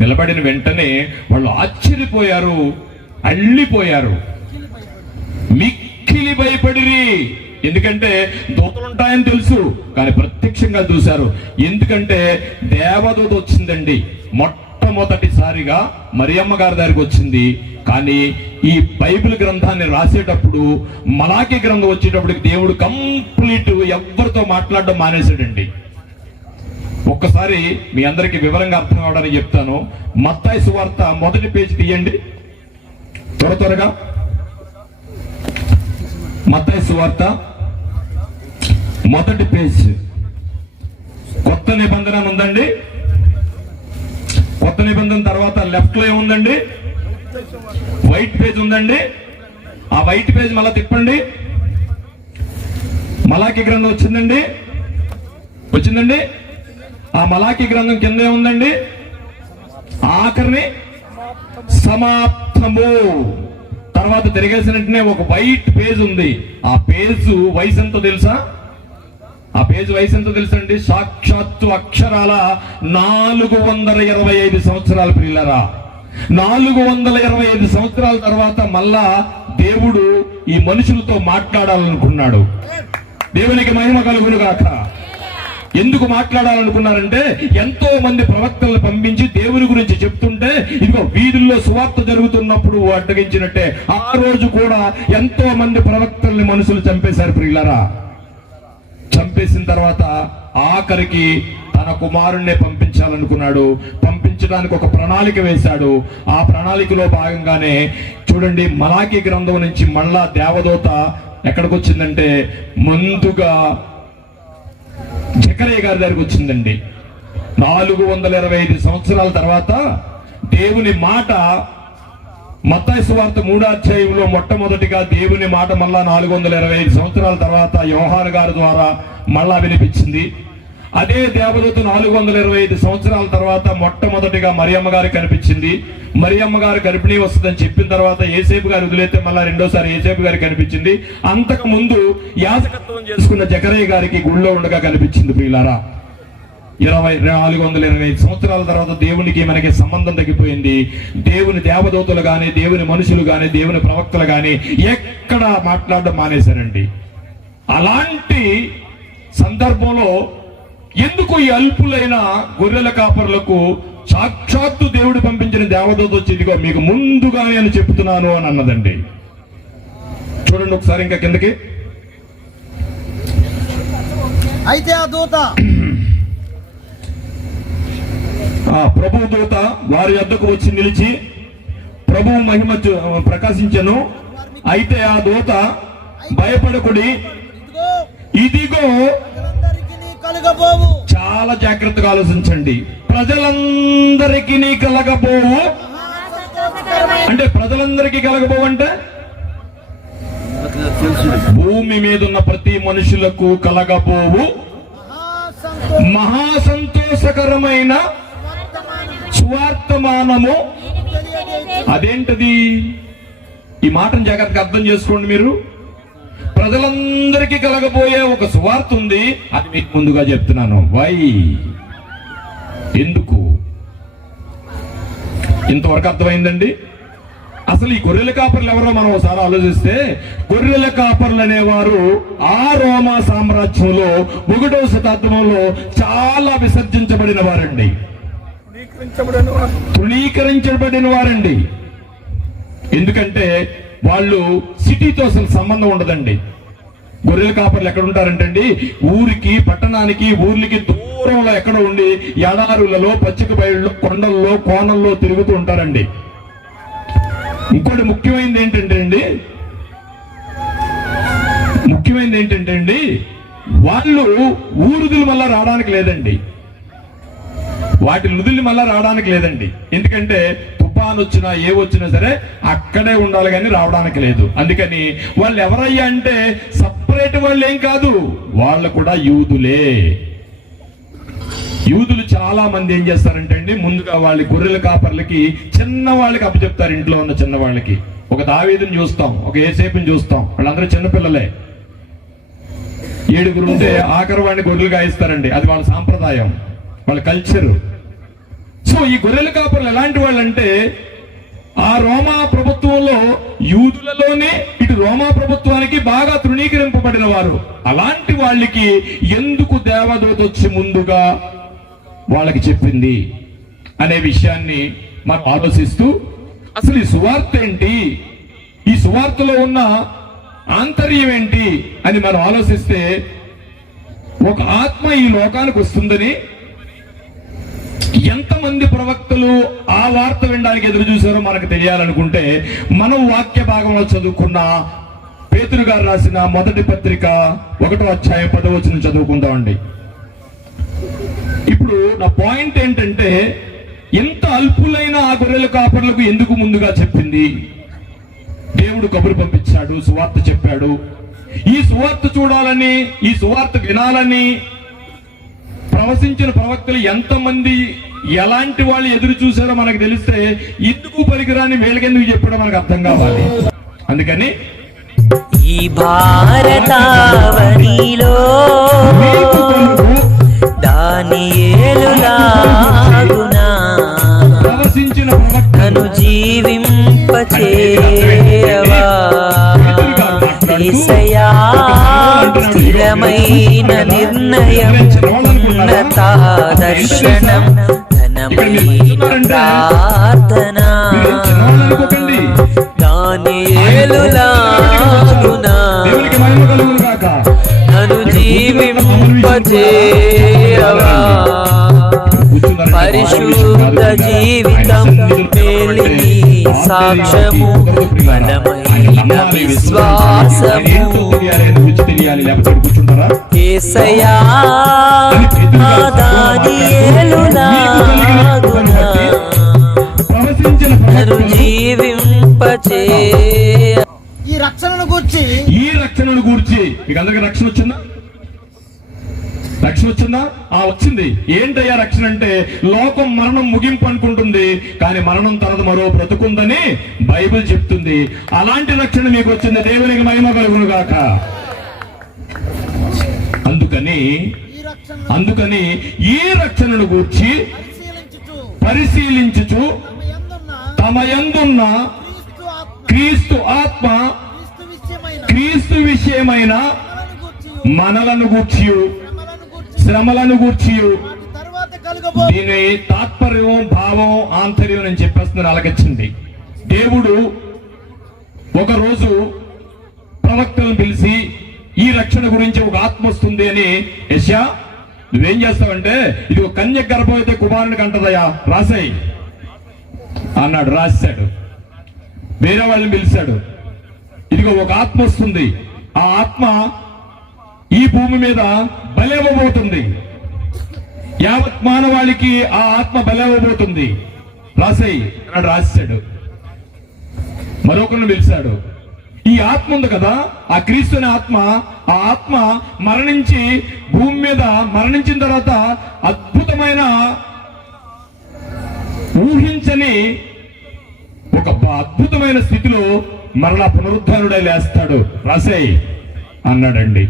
నిలబడిన వెంటనే వాళ్ళు ఆశ్చర్యపోయారు, అల్లిపోయారు, మిక్కిలి భయపడిరి. ఎందుకంటే దూతలుంటాయని తెలుసు, కానీ ప్రత్యక్షంగా చూశారు. ఎందుకంటే దేవదూత వచ్చిందండి. మొట్టమొదటిసారిగా మరియమ్మ గారి దగ్గరికి వచ్చింది. కానీ ఈ బైబిల్ గ్రంథాన్ని రాసేటప్పుడు, మలాకి గ్రంథం వచ్చేటప్పటికి దేవుడు కంప్లీట్ ఎవరితో మాట్లాడడం మానేశాడండి. ఒక్కసారి మీ అందరికి వివరంగా అర్థం అవడానికి చెప్తాను. మత్తయి సువార్త మొదటి పేజీ తీయండి త్వరగా. మత్తయి సువార్త మొదటి పేజ్. కొత్త నిబంధన ఉందండి. కొత్త నిబంధన తర్వాత లెఫ్ట్ లో ఏముందండి? వైట్ పేజ్ ఉందండి. ఆ వైట్ పేజ్ మళ్ళా తిప్పండి. మలాకి గ్రంథం వచ్చిందండి. ఆ మలాకి గ్రంథం కింద ఏముందండి? ఆఖరిని సమాప్తము. తర్వాత తిరిగేసిన వెంటనే ఒక వైట్ పేజ్ ఉంది. ఆ పేజ్ వయసు ఎంతో తెలుసా? ఆ పేజ్ వయసు ఎంతో తెలుసండి? సాక్షాత్తు అక్షరాల 425 సంవత్సరాలు. ప్రియులారా, 425 సంవత్సరాల తర్వాత మళ్ళా దేవుడు ఈ మనుషులతో మాట్లాడాలనుకున్నాడు. దేవునికి మహిమ కలుగును గాక. ఎందుకు మాట్లాడాలనుకున్నారంటే, ఎంతో మంది ప్రవక్తలను పంపించి దేవుని గురించి చెప్తుంటే, ఇదిగో వీధుల్లో సువార్త జరుగుతున్నప్పుడు అడ్డగించినట్టే ఆ రోజు కూడా ఎంతో మంది ప్రవక్తల్ని మనుషులు చంపేశారు. ప్రియులారా, చంపేసిన తర్వాత ఆఖరికి తన కుమారుణ్ణే పంపించాలనుకున్నాడు. పంపించడానికి ఒక ప్రణాళిక వేశాడు. ఆ ప్రణాళికలో భాగంగానే చూడండి, మలాకి గ్రంథం నుంచి మళ్ళా దేవదూత ఎక్కడికి వచ్చిందంటే, ముందుగా జకరియా గారి దగ్గరికి వచ్చిందండి. 425 సంవత్సరాల తర్వాత దేవుని మాట మత్తయి సువార్త 3వ అధ్యాయంలో మొట్టమొదటిగా దేవుని మాట మళ్ళా 425 సంవత్సరాల తర్వాత యోహాను గారి ద్వారా మళ్ళా వినిపించింది. అదే దేవదూత 425 సంవత్సరాల తర్వాత మొట్టమొదటిగా మరియమ్మ గారికి కనిపించింది. మరియమ్మ గారు గర్భిణీ వస్తుందని చెప్పిన తర్వాత ఏసేపు గారు వదిలేస్తే మళ్ళా రెండోసారి ఏసేపు గారికి కనిపించింది. అంతకు ముందు యాజకత్వం చేసుకున్న జకరియా గారికి గుళ్ళో ఉండగా కనిపించింది. ప్రియులారా, 425 సంవత్సరాల తర్వాత దేవునికి మనకి సంబంధం తగ్గిపోయింది. దేవుని దేవదూతలు గాని, దేవుని మనుషులు గాని, దేవుని ప్రవక్తలు గాని ఎక్కడ మాట్లాడడం మానేశారండి. అలాంటి సందర్భంలో ఎందుకు ఈ అల్పులైన గొర్రెల కాపరులకు సాక్షాత్తు దేవుడు పంపించిన దేవదూత వచ్చి, ఇదిగో మీకు ముందుగా నేను చెప్తున్నాను అని అన్నదండి. చూడండి ఒకసారి ఇంకా కిందకి. అయితే ఆ దూత ప్రభు దూత వారి వద్దకు వచ్చి నిలిచి ప్రభు మహిమ ప్రకాశించెను. అయితే ఆ దూత భయపడకుడి, ఇదిగో కలగబోవు. చాలా జాగ్రత్తగా ఆలోచించండి. ప్రజలందరికీ కలగబోవు అంటే, ప్రజలందరికీ కలగబోవు అంటే భూమి మీద ఉన్న ప్రతి మనుషులకు కలగబోవు మహా సంతోషకరమైన సువార్తమానము. అదేంటది? ఈ మాటను జాగ్రత్తగా అర్థం చేసుకోండి మీరు. ప్రజలందరికీ కలగబోయే ఒక సువార్త ఉంది, అది మీకు ముందుగా చెప్తున్నాను. వై? ఎందుకు? ఇంతవరకు అర్థమైందండి. అసలు ఈ గొర్రెల కాపర్లు ఎవరో మనం ఒకసారి ఆలోచిస్తే, గొర్రెల కాపర్లు అనేవారు ఆ రోమా సామ్రాజ్యంలో 1వ శతాబ్దంలో చాలా విసర్జించబడిన వారండి, తృణీకరించబడిన వారండి. ఎందుకంటే వాళ్ళు సిటీతో అసలు సంబంధం ఉండదండి. గొర్రెల కాపర్లు ఎక్కడ ఉంటారంటండి, ఊరికి, పట్టణానికి, ఊర్లకి దూరంలో ఎక్కడ ఉండి ఎడారులలో, పచ్చిక బయళ్ళు, కొండల్లో, కోనల్లో తిరుగుతూ ఉంటారండి. ఇంకోటి ముఖ్యమైనది ఏంటంటే అండి, వాళ్ళు ఊరుదులు మళ్ళా రావడానికి లేదండి. వాటి నుదుల్ని మళ్ళా రావడానికి లేదండి. ఎందుకంటే తుప్ప తుఫాన్ వచ్చినా ఏ వచ్చినా సరే అక్కడే ఉండాలి కానీ రావడానికి లేదు. అందుకని వాళ్ళు ఎవరయ్యా అంటే సపరేట్ వాళ్ళు ఏం కాదు, వాళ్ళు కూడా యూదులే. యూదులు చాలా మంది ఏం చేస్తారంటే అండి, ముందుగా వాళ్ళ గొర్రెల కాపర్లకి చిన్న వాళ్ళకి అప్పచెప్తారు. ఇంట్లో ఉన్న చిన్న వాళ్ళకి ఒక దావీదుని చూస్తాం, ఒక ఏసేపుని చూస్తాం, వాళ్ళందరూ చిన్నపిల్లలే. 7 ఉంటే ఆఖరి వాడిని గొర్రెలు గాయిస్తారండి. అది వాళ్ళ సాంప్రదాయం, వాళ్ళ కల్చరు. సో ఈ గొర్రెల కాపర్లు ఎలాంటి వాళ్ళంటే ఆ రోమా ప్రభుత్వంలో యూదులలోనే ఇటు రోమా ప్రభుత్వానికి బాగా తృణీకరింపబడిన వారు. అలాంటి వాళ్ళకి ఎందుకు దేవదూత వచ్చి ముందుగా వాళ్ళకి చెప్పింది అనే విషయాన్ని మనం ఆలోచిస్తూ, అసలు ఈ సువార్త ఏంటి, ఈ సువార్తలో ఉన్న ఆంతర్యం ఏంటి అని మనం ఆలోచిస్తే, ఒక ఆత్మ ఈ లోకానికి వస్తుందని ఎంతమంది ప్రవక్తలు ఆ వార్త వినడానికి ఎదురు చూశారో మనకు తెలియాలనుకుంటే, మనం వాక్య భాగంలో చదువుకున్న పేతురు గారు రాసిన మొదటి పత్రిక 1వ అధ్యాయం 10వ వచనం చదువుకుందామండి. ఇప్పుడు నా పాయింట్ ఏంటంటే, ఎంత అల్పులైన ఆ గొర్రెల కాపర్లకు ఎందుకు ముందుగా చెప్పింది? దేవుడు కబురు పంపించాడు, సువార్త చెప్పాడు. ఈ సువార్త చూడాలని, ఈ సువార్త వినాలని ప్రవచించిన ప్రవక్తలు ఎంతమంది, ఎలాంటి వాళ్ళు ఎదురు చూశారో మనకు తెలిస్తే ఎందుకు పనికిరాని వీళ్ళకెందుకు చెప్పడం మనకు అర్థం కావాలి. అందుకని ఈ భారతావనిలో దానియేలులాగునా ప్రవచించిన నన్ను జీవింపచేయవా యేసయ్యా, స్థిరమైన నిర్ణయం, ఉన్నత దర్శనం, ఘనమైన ప్రార్థన, దానియేలులాగునా నన్ను జీవింపచేయవా, పరిశుద్ధ జీవితం, మేలిమి సాక్ష్యము, బలమైన విశ్వాసము, యేసయ్యా దానియేలులాగునా నన్ను జీవింపచేయ. ఈ రక్షణను గూర్చి మీకు అందరికీ రక్షణ వచ్చిందా? రక్షణ వచ్చిందా? వచ్చింది. ఏంటయ్యా రక్షణ అంటే, లోకం మరణం ముగింపు అనుకుంటుంది, కానీ మరణం తర్వాత మరో బ్రతుకుందని బైబిల్ చెప్తుంది. అలాంటి రక్షణ మీకు వచ్చింది. దేవునికి మహిమ కలుగును గాక. అందుకని ఈ రక్షణను గూర్చి పరిశీలించుచు తమ యందున్న క్రీస్తు ఆత్మ, క్రీస్తు విషయమైన మనలను గూర్చి, శ్రమలను గూర్చి, దీని తాత్పర్యం, భావం, ఆంతర్యం నేను చెప్పేస్తున్నాను, ఆలకించండి. దేవుడు ఒకరోజు ప్రవక్తలను పిలిచి ఈ రక్షణ గురించి ఒక ఆత్మ వస్తుంది అని, యెషయా నువ్వేం చేస్తావంటే, ఇది ఒక కన్య గర్భం అయితే కుమారునికి అంటదయ్యా, రాసాయి అన్నాడు. రాశాడు. వేరే వాళ్ళని పిలిచాడు, ఇదిగో ఒక ఆత్మ వస్తుంది, ఆ ఆత్మ ఈ భూమి మీద బలివ్వబోతుంది, యావత్ మానవాళికి ఆ ఆత్మ బలివ్వబోతుంది, రాసాయి అన్నాడు. రాశాడు. మరొకరిని పిలిచాడు. ఈ ఆత్మ ఉంది కదా, ఆ క్రీస్తు అనే ఆత్మ, ఆ ఆత్మ మరణించి భూమి మీద మరణించిన తర్వాత అద్భుతమైన, ఊహించని ఒక అద్భుతమైన స్థితిలో మరలా పునరుద్ధానుడై లేస్తాడు, రాసేయ్ అన్నాడండి.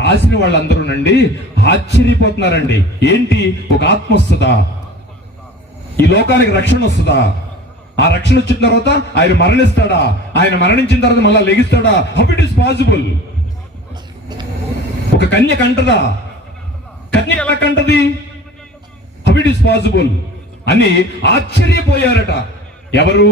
రాసిన వాళ్ళందరూనండి ఆశ్చర్యపోతున్నారండి. ఏంటి, ఒక ఆత్మ వస్తుందా, ఈ లోకానికి రక్షణ వస్తుందా, ఆ రక్షణ వచ్చిన తర్వాత ఆయన మరణిస్తాడా, ఆయన మరణించిన తర్వాత మళ్ళా లెగిస్తాడా, హౌ ఇట్ ఈస్ పాసిబుల్? ఒక కన్య కంటదా, కన్య ఎలా కంటది, హౌ ఇట్ ఈస్ పాసిబుల్ అని ఆశ్చర్యపోయారట. ఎవరు?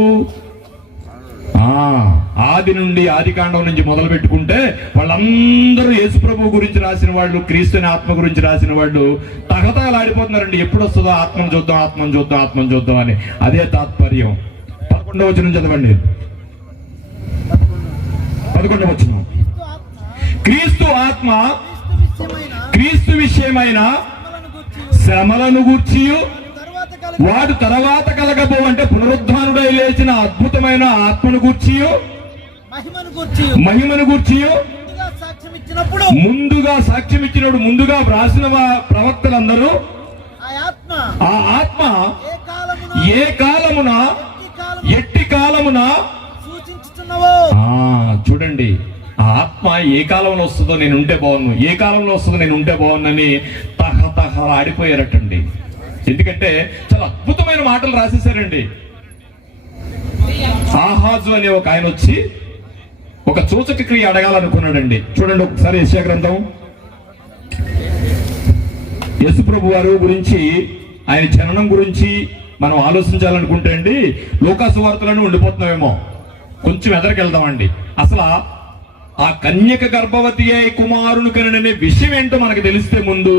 ఆది నుండి, ఆది కాండం నుంచి మొదలు పెట్టుకుంటే వాళ్ళందరూ యేసు ప్రభు గురించి రాసిన వాళ్ళు, క్రీస్తుని ఆత్మ గురించి రాసిన వాళ్ళు తగతగలాడిపోతున్నారండి. ఎప్పుడు వస్తుందో ఆత్మను చూద్దాం, ఆత్మను చూద్దాం, ఆత్మను చూద్దాం అని. అదే తాత్పర్యం. 11వ వచనం చదవండి. 11వ వచనం. క్రీస్తు ఆత్మ క్రీస్తు విషయమైన శ్రమలను గూర్చి వాడు తర్వాత కలగబో అంటే పునరుద్ధానుడై లేచిన అద్భుతమైన ఆత్మను గూర్చియు మహిమను గూర్చియు ముందుగా సాక్ష్యం ఇచ్చినప్పుడు ముందుగా వ్రాసిన ప్రవక్తలందరూ ఆ ఆత్మ ఏ కాలమున ఎట్టి కాలమున చూడండి, ఆ ఆత్మ ఏ కాలంలో వస్తుందో నేను ఉంటే బాగున్నాను, ఏ కాలంలో వస్తుందో నేను ఉంటే బాగున్నాని తహ ఆడిపోయారటండి. ఎందుకంటే చాలా అద్భుతమైన మాటలు రాసేశారండి. ఆహాజు అనే ఒక ఆయన వచ్చి ఒక సూచక క్రియ అడగాలనుకున్నాడండి. చూడండి ఒకసారి యెషయా గ్రంథం, యేసు ప్రభు వారు గురించి, ఆయన జననం గురించి మనం ఆలోచించాలనుకుంటే అండి లూకాసు వార్తలను ఉండిపోతున్నామేమో. కొంచెం ఎదరికెళ్దామండి. అసలు ఆ కన్యక గర్భవతి అయి కుమారుని కననే విషయం ఏంటో మనకు తెలిస్తే ముందు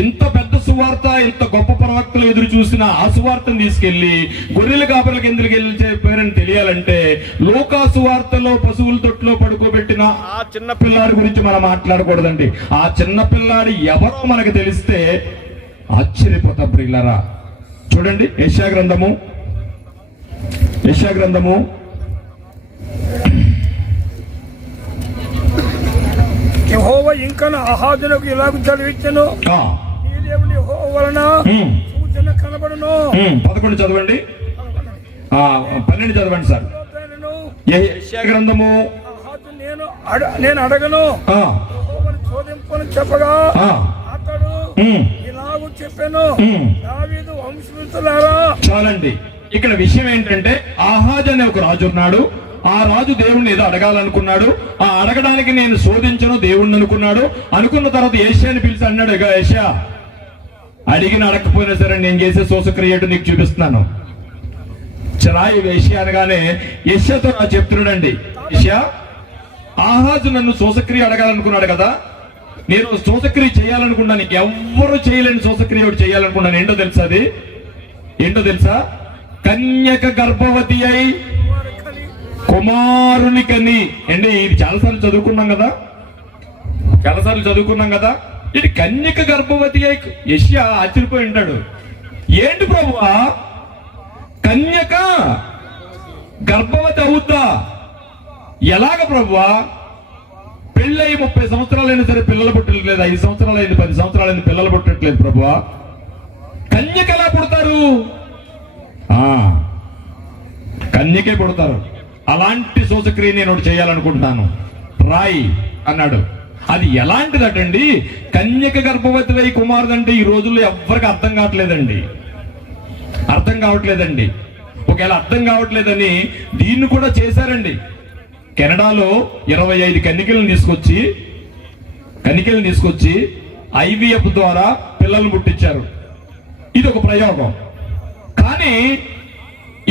ఇంత పెద్ద సువార్త, ఇంత గొప్ప ప్రవక్తలు ఎదురు చూసిన ఆ సువార్తను తీసుకెళ్లి గొర్రెల కాపరికి ఎందుకు వెళ్ళిపోయారని తెలియాలంటే లూకా సువార్తలో పశువుల తొట్టులో పడుకోబెట్టిన ఆ చిన్న పిల్లాడి గురించి మనం మాట్లాడకూడదండి. ఆ చిన్న పిల్లాడి ఎవరో మనకు తెలిస్తే ఆశ్చర్యపోతాం ప్రియులారా. చూడండి యెషయా గ్రంథము యెహోవా ఇంకను ఆహాజునకు ఇలాగ చదివించెను, నీ దేవుని యెహోవా వలన సూచన కనబడును. 11 చదవండి, 12 చదవండి సార్. యెషయా గ్రంథము, నేను అడగను యెహోవాను శోధింపని చెప్పగా అతడు ఇలాగూ చెప్పాను, దావీదు వంశస్థులారా. చాలండి. ఇక్కడ విషయం ఏంటంటే ఆహాజ్ అనే ఒక రాజు ఉన్నాడు. ఆ రాజు దేవుణ్ణి ఏదో అడగాలనుకున్నాడు. ఆ అడగడానికి నేను శోధించను దేవుణ్ణి అనుకున్నాడు. అనుకున్న తర్వాత యెషయాని పిలిచి అన్నాడు, యెషయా అడిగిన అడగకపోయినా సరే నేను చేసే సోసక్రియటు నీకు చూపిస్తున్నాను. చరాయి యెషయా అనగానే యెషయాతో నాకు చెప్తున్నాడండి, యెషయా ఆహాజు నన్ను సోసక్రియ అడగాలనుకున్నాడు కదా, నేను సోసక్రియ చేయాలనుకున్నాను. ఎవ్వరు చేయలేని సోసక్రియ ఒకటి చేయాలనుకున్నాను. ఏంటో తెలుసా? కన్యక గర్భవతి అయి కుమారుని కని. అండి ఇది చాలాసార్లు చదువుకున్నాం కదా. ఇది కన్యక గర్భవతి అయి. యెషయా ఆశ్చర్యపోయి ఉంటాడు, ఏంటి ప్రభువా కన్యక గర్భవతి అవుద్దా? ఎలాగ ప్రభువా? పెళ్ళయి 30 సంవత్సరాలైనా సరే పిల్లలు పుట్టట్లేదు, 5 సంవత్సరాలైంది, 10 సంవత్సరాలైంది, పిల్లలు పుట్టట్లేదు ప్రభువా, కన్యక ఎలా పుడతారు? కన్యకే పుడతారు. అలాంటి శోచక్రియ నేను ఒకటి చేయాలనుకుంటున్నాను, రాయి అన్నాడు. అది ఎలాంటిదటండి? కన్యక గర్భవతి అయి కుమారుడు అంటే ఈ రోజుల్లో ఎవ్వరికి అర్థం కావట్లేదండి. ఒకవేళ అర్థం కావట్లేదని దీన్ని కూడా చేశారండి. కెనడాలో 25 కన్యకలను తీసుకొచ్చి IVF ద్వారా పిల్లల్ని పుట్టించారు. ఇది ఒక ప్రయోగం. కానీ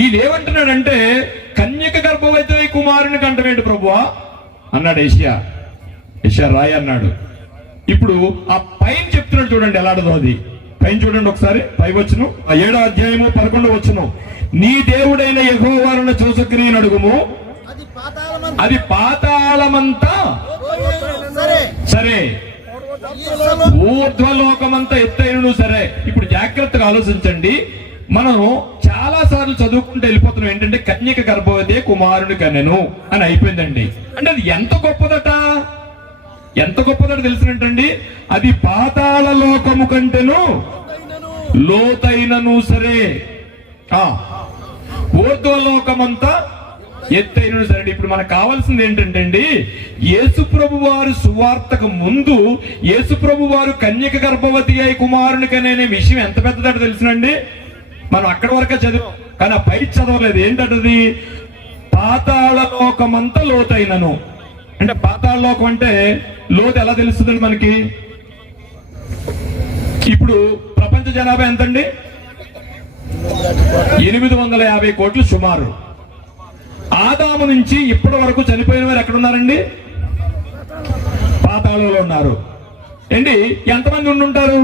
ఇదేమంటున్నాడంటే కన్యక గర్భవతి కుమారుని కంటమేంటి ప్రభువా అన్నాడు యెషయా. రాయి అన్నాడు. ఇప్పుడు ఆ పైన చెప్తున్నాడు చూడండి ఎలాంటిదో. అది పైన చూడండి ఒకసారి, పై వచ్చును 7వ అధ్యాయము 11వ వచనం. నీ దేవుడైన యెహోవాను సోసక్రియను అడుగుము, అది పాతాళమంతా సరే, ఊర్ధ్వలోకమంతా ఎత్తైనను సరే. ఇప్పుడు జాగ్రత్తగా ఆలోచించండి. మనం చాలా సార్లు చదువుకుంటూ వెళ్ళిపోతున్నాం. ఏంటంటే కన్యక గర్భవతి కుమారుని కనెను అని అయిపోయిందండి. అంటే అది ఎంత గొప్పదట తెలిసినట్టండి. అది పాతాళ లోకము కంటేను లోతైనను సరే, ఊర్ధ్వలోకమంతా ఎత్తైనను సరే. ఇప్పుడు మనకు కావాల్సింది ఏంటంటే అండి, యేసుప్రభు వారు సువార్తకు ముందు యేసుప్రభు వారు కన్యక గర్భవతి అయి కుమారుని కనే విషయం ఎంత పెద్దదట తెలిసినండి. మనం అక్కడి వరకే చదివాం, కానీ ఆ పై చదవలేదు. ఏంటది? పాతాళ లోకమంతా లోతైనను. అంటే పాతాళ లోకం అంటే లోతు ఎలా తెలుస్తుందండి మనకి? ఇప్పుడు ప్రపంచ జనాభా ఎంతండి? 850 కోట్లు సుమారు. ఆదాము నుంచి ఇప్పటి వరకు చనిపోయిన వారు ఎక్కడున్నారండి? పాతాళంలో ఉన్నారు. ఏంటి ఎంతమంది ఉండుంటారు?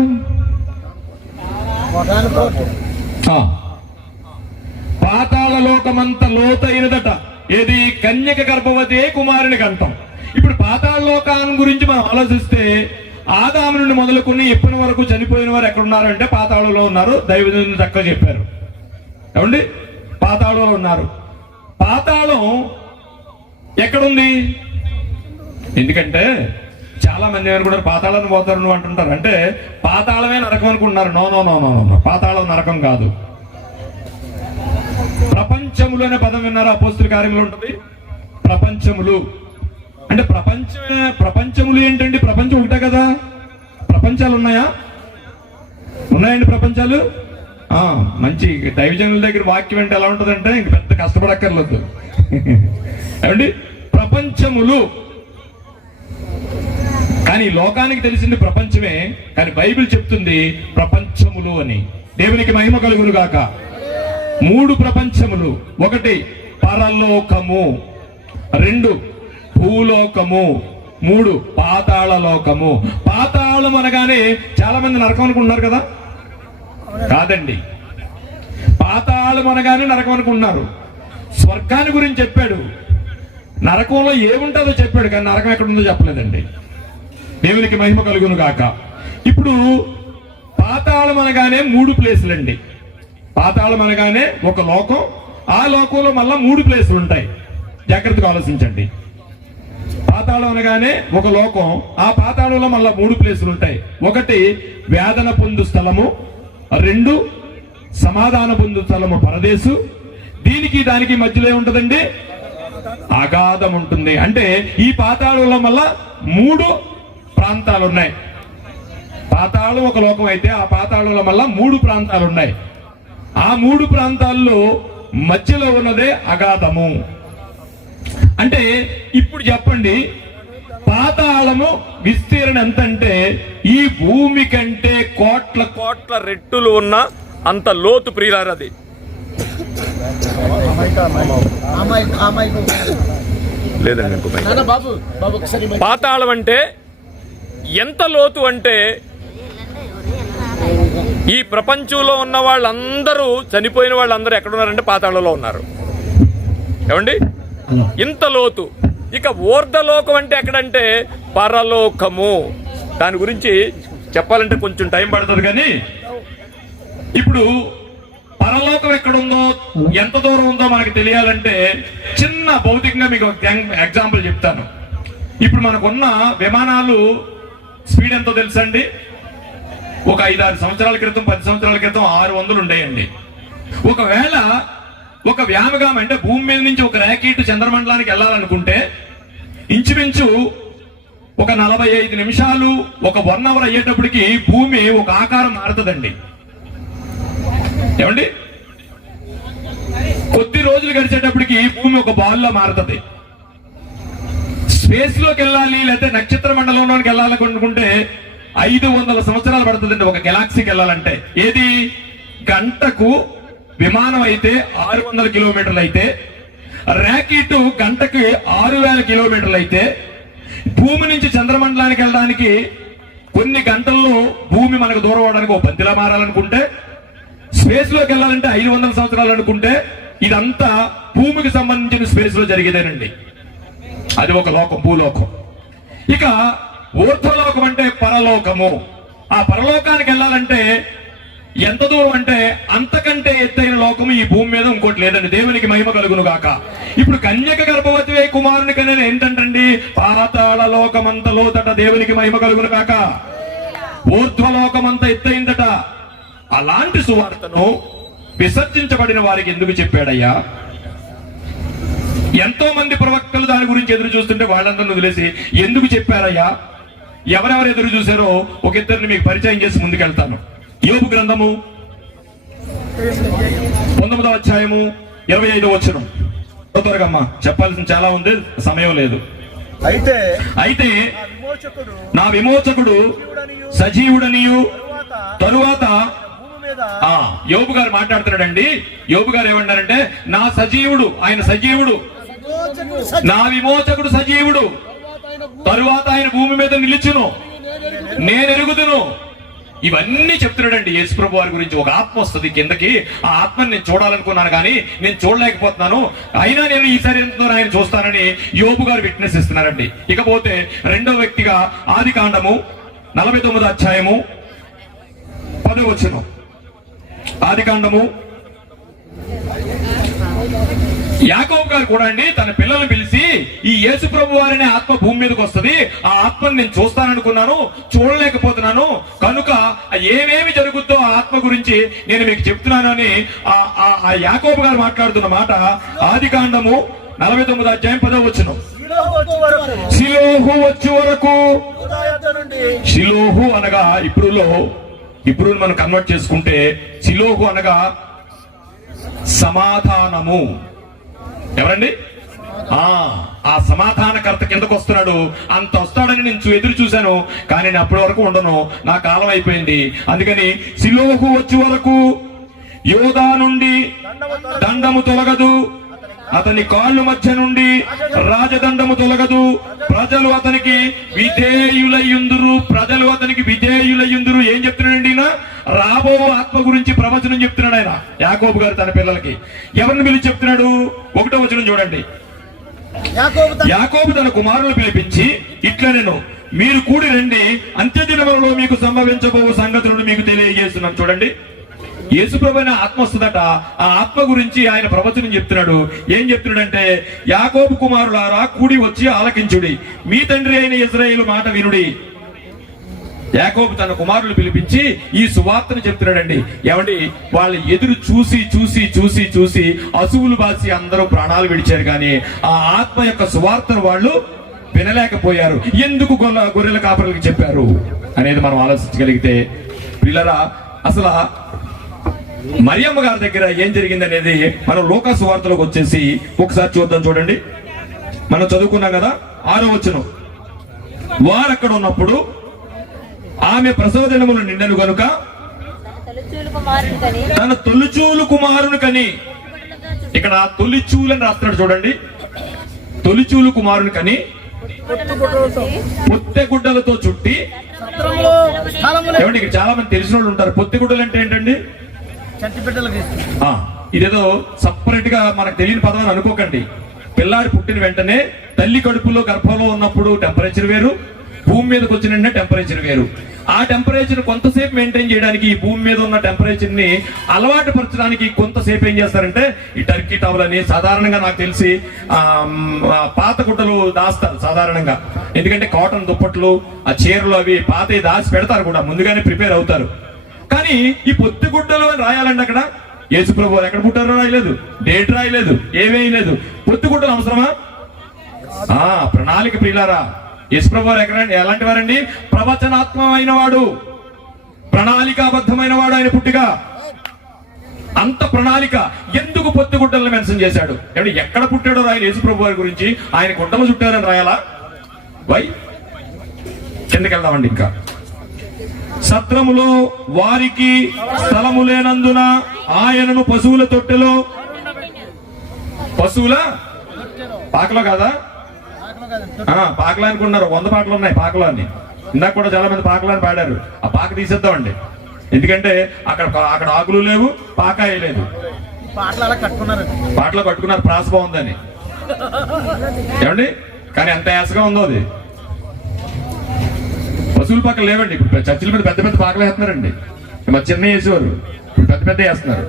పాతాళ లోకమంత లోతైనదట. ఏది? కన్యక గర్భవతి కుమారుని కంఠం. ఇప్పుడు పాతాళ లోకాన్ని గురించి మనం ఆలోచిస్తే ఆదాము నుండి మొదలుకొని ఇప్పటి వరకు చనిపోయిన వారు ఎక్కడ ఉన్నారంటే పాతాళంలో ఉన్నారు. దైవజనులు చక్కగా చెప్పారు. ఏమండి, పాతాళంలో ఉన్నారు. పాతాళం ఎక్కడుంది? ఎందుకంటే చాలా మంది ఏమనుకుంటారు పాతాళాన్ని పోతారు నువ్వు అంటుంటారు. అంటే పాతాళమే నరకం అనుకుంటున్నారు. No no no no no, పాతాళం నరకం కాదు. ప్రపంచములు అనే పదం విన్నారా? అపోస్తుల కార్యములు ఉంటుంది. ప్రపంచములు అంటే ప్రపంచములు ఏంటండి? ప్రపంచం ఒకటే కదా. ప్రపంచాలు ఉన్నాయా? ఉన్నాయండి ప్రపంచాలు. మంచి దైవజనుల దగ్గర వాక్యం అంటే ఎలా ఉంటుందంటే ఇంక పెద్ద కష్టపడక్కర్లేదు. ఏమండి, ప్రపంచములు. కానీ లోకానికి తెలిసింది ప్రపంచమే, కానీ బైబిల్ చెప్తుంది ప్రపంచములు అని. దేవునికి మహిమ కలుగును గాక. 3 ప్రపంచములు. 1 పరలోకము, 2 భూలోకము, 3 పాతాళ లోకము. పాతాళం అనగానే చాలా మంది నరకం అనుకుంటున్నారు కదా. కాదండి, పాతాళం అనగానే నరకం అనుకుంటున్నారు. స్వర్గాన్ని గురించి చెప్పాడు, నరకంలో ఏముంటుందో చెప్పాడు, కానీ నరకం ఎక్కడుందో చెప్పలేదండి. దేవునికి మహిమ కలుగును గాక. ఇప్పుడు పాతాళం అనగానే 3 ప్లేసులు అండి. పాతాళం అనగానే ఒక లోకం, ఆ లోకంలో మళ్ళా 3 ప్లేసులు ఉంటాయి. జాగ్రత్తగా ఆలోచించండి. పాతాళం అనగానే ఒక లోకం, ఆ పాతాళంలో మళ్ళా 3 ప్లేసులు ఉంటాయి. 1 వేదన పొందు స్థలము, 2 సమాధాన పొందు స్థలము పరదేశు. దీనికి దానికి మధ్యలో ఏముంటదండి? అగాధం ఉంటుంది. అంటే ఈ పాతాళంలో మళ్ళా 3 ప్రాంతాలు ఉన్నాయి. పాతాళం ఒక లోకం అయితే ఆ పాతాళంలో మళ్ళా 3 ప్రాంతాలు ఉన్నాయి. ఆ 3 ప్రాంతాల్లో మధ్యలో ఉన్నదే అగాధము. అంటే ఇప్పుడు చెప్పండి, పాతాళము విస్తీర్ణం ఎంత అంటే ఈ భూమి కంటే కోట్ల కోట్ల రెట్టులు ఉన్న అంత లోతు ప్రియులారది. లేదండి, పాతాళం అంటే ఎంత లోతు అంటే ఈ ప్రపంచంలో ఉన్న వాళ్ళందరూ, చనిపోయిన వాళ్ళందరూ ఎక్కడ ఉన్నారంటే పాతాళంలో ఉన్నారు. ఏమండి, ఇంత లోతు. ఇక ఊర్ధలోకం అంటే ఎక్కడంటే పరలోకము. దాని గురించి చెప్పాలంటే కొంచెం టైం పడుతుంది. కానీ ఇప్పుడు పరలోకం ఎక్కడుందో, ఎంత దూరం ఉందో మనకు తెలియాలంటే చిన్న భౌతికంగా మీకు ఎగ్జాంపుల్ చెప్తాను. ఇప్పుడు మనకున్న విమానాలు స్పీడ్ ఎంతో తెలుసండి? ఒక 5-6 సంవత్సరాల క్రితం, 10 సంవత్సరాల క్రితం 600 ఉండేయండి. ఒకవేళ ఒక వ్యామగామి అంటే భూమి మీద నుంచి ఒక ర్యాకెట్ చంద్రమండలానికి వెళ్ళాలనుకుంటే ఇంచుమించు ఒక 45 నిమిషాలు, ఒక 1 అవర్ అయ్యేటప్పటికి భూమి ఒక ఆకారం మారుతుందండి. ఏమండి, కొద్ది రోజులు గడిచేటప్పటికి భూమి ఒక బాల్ లో మారుతుంది. స్పేస్ లోకి వెళ్ళాలి లేకపోతే నక్షత్ర మండలంలోకి వెళ్ళాలనుకుంటే 500 సంవత్సరాలు పడుతుందండి ఒక గెలాక్సీకి వెళ్ళాలంటే. ఏది? గంటకు విమానం అయితే 600 కిలోమీటర్లు అయితే, ర్యాకెట్ గంటకు 6000 కిలోమీటర్లు అయితే, భూమి నుంచి చంద్రమండలానికి వెళ్ళడానికి కొన్ని గంటల్లో భూమి మనకు దూరం అవడానికి ఒక బంతిలా మారాలనుకుంటే, స్పేస్ లోకి వెళ్ళాలంటే 500 సంవత్సరాలు అనుకుంటే, ఇదంతా భూమికి సంబంధించిన స్పేస్ లో జరిగేదేనండి. అది ఒక లోకం, భూలోకం. ఇక ఊర్ధ్వలోకం అంటే పరలోకము. ఆ పరలోకానికి వెళ్ళాలంటే ఎంత దూరం అంటే అంతకంటే ఎత్తైన లోకము ఈ భూమి మీద ఇంకోటి లేదండి. దేవునికి మహిమ కలుగును గాక. ఇప్పుడు కన్యక గర్భవతి అయి కుమారుని కనేది ఏంటంటండి? పాతాళ లోకమంత లోతట. దేవునికి మహిమ కలుగును గాక. ఊర్ధ్వలోకమంత ఎత్తైందట. అలాంటి సువార్తను విసర్జించబడిన వారికి ఎందుకు చెప్పాడయ్యా? ఎంతో మంది ప్రవక్తలు దాని గురించి ఎదురు చూస్తుంటే వాళ్ళందరిని వదిలేసి ఎందుకు చెప్పారయ్యా? ఎవరెవరు ఎదురు చూశారో ఒక ఇద్దరిని మీకు పరిచయం చేసి ముందుకెళ్తాను. యోబు గ్రంథము 19వ అధ్యాయము 25వ వచనం. త్వరగా అమ్మా, చెప్పాల్సిన చాలా ఉంది, సమయం లేదు. అయితే నా విమోచకుడు సజీవుడనియు తరువాత యోబు గారు మాట్లాడుతున్నాడండి. యోబు గారు ఏమన్నారంటే, నా సజీవుడు, ఆయన సజీవుడు, నా విమోచకుడు సజీవుడు, తరువాత ఆయన భూమి మీద నిలుచును, నేను ఎరుగుదును. ఇవన్నీ చెప్తున్నాడండి యేసుప్రభు వారి గురించి. ఒక ఆత్మ వస్తుంది కిందకి, ఆ ఆత్మని నేను చూడాలనుకున్నాను కానీ నేను చూడలేకపోతున్నాను, అయినా నేను ఈ శరీరంతో ఆయన చూస్తానని యోబు గారు విట్నెస్ ఇస్తున్నారండి. ఇకపోతే రెండో వ్యక్తిగా ఆదికాండము 49వ అధ్యాయము 10వ వచనం. ఆదికాండము. యాకోబు గారు కూడా అండి తన పిల్లల్ని పిలిచి, ఈ యేసు ప్రభు వారిని ఆత్మ భూమి మీదకి వస్తుంది, ఆ ఆత్మని నేను చూస్తాననుకున్నాను, చూడలేకపోతున్నాను, కనుక ఏమేమి జరుగుద్దో ఆ ఆత్మ గురించి నేను మీకు చెప్తున్నాను అని ఆ యాకోబు గారు మాట్లాడుతున్న మాట ఆదికాండము 49వ అధ్యాయం 10వ వచనం. షిలోహు వచ్చే వరకు, షిలోహు అనగా ఇప్పుడు మనం కన్వర్ట్ చేసుకుంటే షిలోహు అనగా సమాధానము. ఎవరండి? ఆ సమాధానకర్త కిందకు వస్తున్నాడు. అంత వస్తాడని నేను ఎదురు చూశాను, కానీ నేను అప్పటి వరకు ఉండను, నా కాలం అయిపోయింది. అందుకని షిలోహు వచ్చే వరకు యోధా నుండి దండము తొలగదు, అతని కాళ్ళు మధ్య నుండి రాజదండము తొలగదు, ప్రజలు అతనికి విధేయులయ్యుందురు. ఏం చెప్తున్నాడండి ఈయన? రాబో ఆత్మ గురించి ప్రవచనం చెప్తున్నాడు ఆయన, యాకోబు గారు తన పిల్లలకి. ఎవరిని పిలిచి చెప్తున్నాడు? 1వ వచనం చూడండి. యాకోబు తన కుమారులను పిలిపించి ఇట్లా, నేను మీరు కూడి రండి, అంత్యదినములలో మీకు సంభవించబో సంగతులను మీకు తెలియజేస్తున్నాను. చూడండి, యేసుప్రభు అనే ఆత్మ వస్తుందట. ఆ ఆత్మ గురించి ఆయన ప్రవచనం చెప్తున్నాడు. ఏం చెప్తున్నాడంటే, యాకోబు కుమారులారా కూడి వచ్చి ఆలకించుడి, మీ తండ్రి అయిన ఇశ్రాయేలు మాట వినుడి. యాకోబు తన కుమారులు పిలిపించి ఈ సువార్తను చెప్తున్నాడండి. ఏమండి, వాళ్ళు ఎదురు చూసి అసువులు బాసి అందరూ ప్రాణాలు విడిచారు, కానీ ఆ ఆత్మ యొక్క సువార్తను వాళ్ళు వినలేకపోయారు. ఎందుకు గొర్రెల కాపరులకు చెప్పారు అనేది మనం ఆలోచించగలిగితే, పిల్లరా, అసలు మరియమ్మ గారి దగ్గర ఏం జరిగింది అనేది మనం లూకా సువార్తలోకి వచ్చేసి ఒకసారి చూద్దాం. చూడండి, మనం చదువుకున్నాం కదా 6వ వచనం. వారు అక్కడ ఉన్నప్పుడు ఆమె ప్రసవ దినములు నిండను గనుక తన తొలిచూలు కుమారుని కని, ఇక్కడ తొలిచూలు అని రాస్తున్నాడు చూడండి, తొలిచూలు కుమారుని కని పొత్తెగుడ్డలతో చుట్టి. ఏమండి, ఇక్కడ చాలా మంది తెలిసిన వాళ్ళు ఉంటారు. పొత్తెగుడ్డలు అంటే ఏంటండి? ఇదేదో సపరేట్ గా మనకు తెలియని పదం అని అనుకోకండి. పిల్లాడి పుట్టిన వెంటనే తల్లి కడుపులో గర్భంలో ఉన్నప్పుడు టెంపరేచర్ వేరు, భూమి మీదకి వచ్చిన టెంపరేచర్ వేరు. ఆ టెంపరేచర్ కొంతసేపు మెయింటైన్ చేయడానికి, ఈ భూమి మీద ఉన్న టెంపరేచర్ ని అలవాటు పరచడానికి కొంతసేపు ఏం చేస్తారంటే ఈ టర్కీ టవల్ అని, సాధారణంగా నాకు తెలిసి పాత గుడ్డలు దాస్తారు సాధారణంగా. ఎందుకంటే కాటన్ దుప్పట్లు, ఆ చీరలు అవి పాత దాచి పెడతారు కూడా, ముందుగానే ప్రిపేర్ అవుతారు. కానీ ఈ పొత్తిగుడ్డలు అని రాయాలండి. అక్కడ యేసుప్రభు ఎక్కడ పుట్టారో రాయలేదు, డేట్ రాయలేదు, ఏమీ లేదు. పొత్తిగుడ్డలు అవసరమా? ప్రణాళిక. ప్రియులారా, యేసుప్రభు ఎలాంటి వారండి? ప్రవచనాత్మకమైన వాడు, ప్రణాళికాబద్ధమైన వాడు ఆయన పుట్టిగా. అంత ప్రణాళిక. ఎందుకు పొత్తిగుడ్డలను మెన్షన్ చేశాడు? ఎక్కడ పుట్టాడో రాయలు యేసుప్రభు వారి గురించి. ఆయన గుడ్డలు చుట్టారని రాయాలా? వై? కిందకి వెళ్దామండి. ఇంకా సత్రములో వారికి స్థలము లేనందున ఆయనను పశువుల తొట్టెలో, పశువుల పాకలో కాదా? పాకలు అనుకున్నారు. 100 పాకలు ఉన్నాయి పాకలో అని. ఇందాక కూడా చాలా మంది పాకలు అని పాడారు. ఆ పాక తీసేద్దామండి, ఎందుకంటే అక్కడ ఆకులు లేవు, పాకాయ లేదు. పాటలో కట్టుకున్నారు ప్రాస బాగుందని. ఏమండి, కానీ ఎంత యాసగా ఉందో అది. పశువుల పాకలు లేవండి. ఇప్పుడు చర్చిల మీద పెద్ద పెద్ద పాకలు వేస్తున్నారండి. మా చిన్న వేసేవారు, ఇప్పుడు పెద్ద పెద్ద వేస్తున్నారు.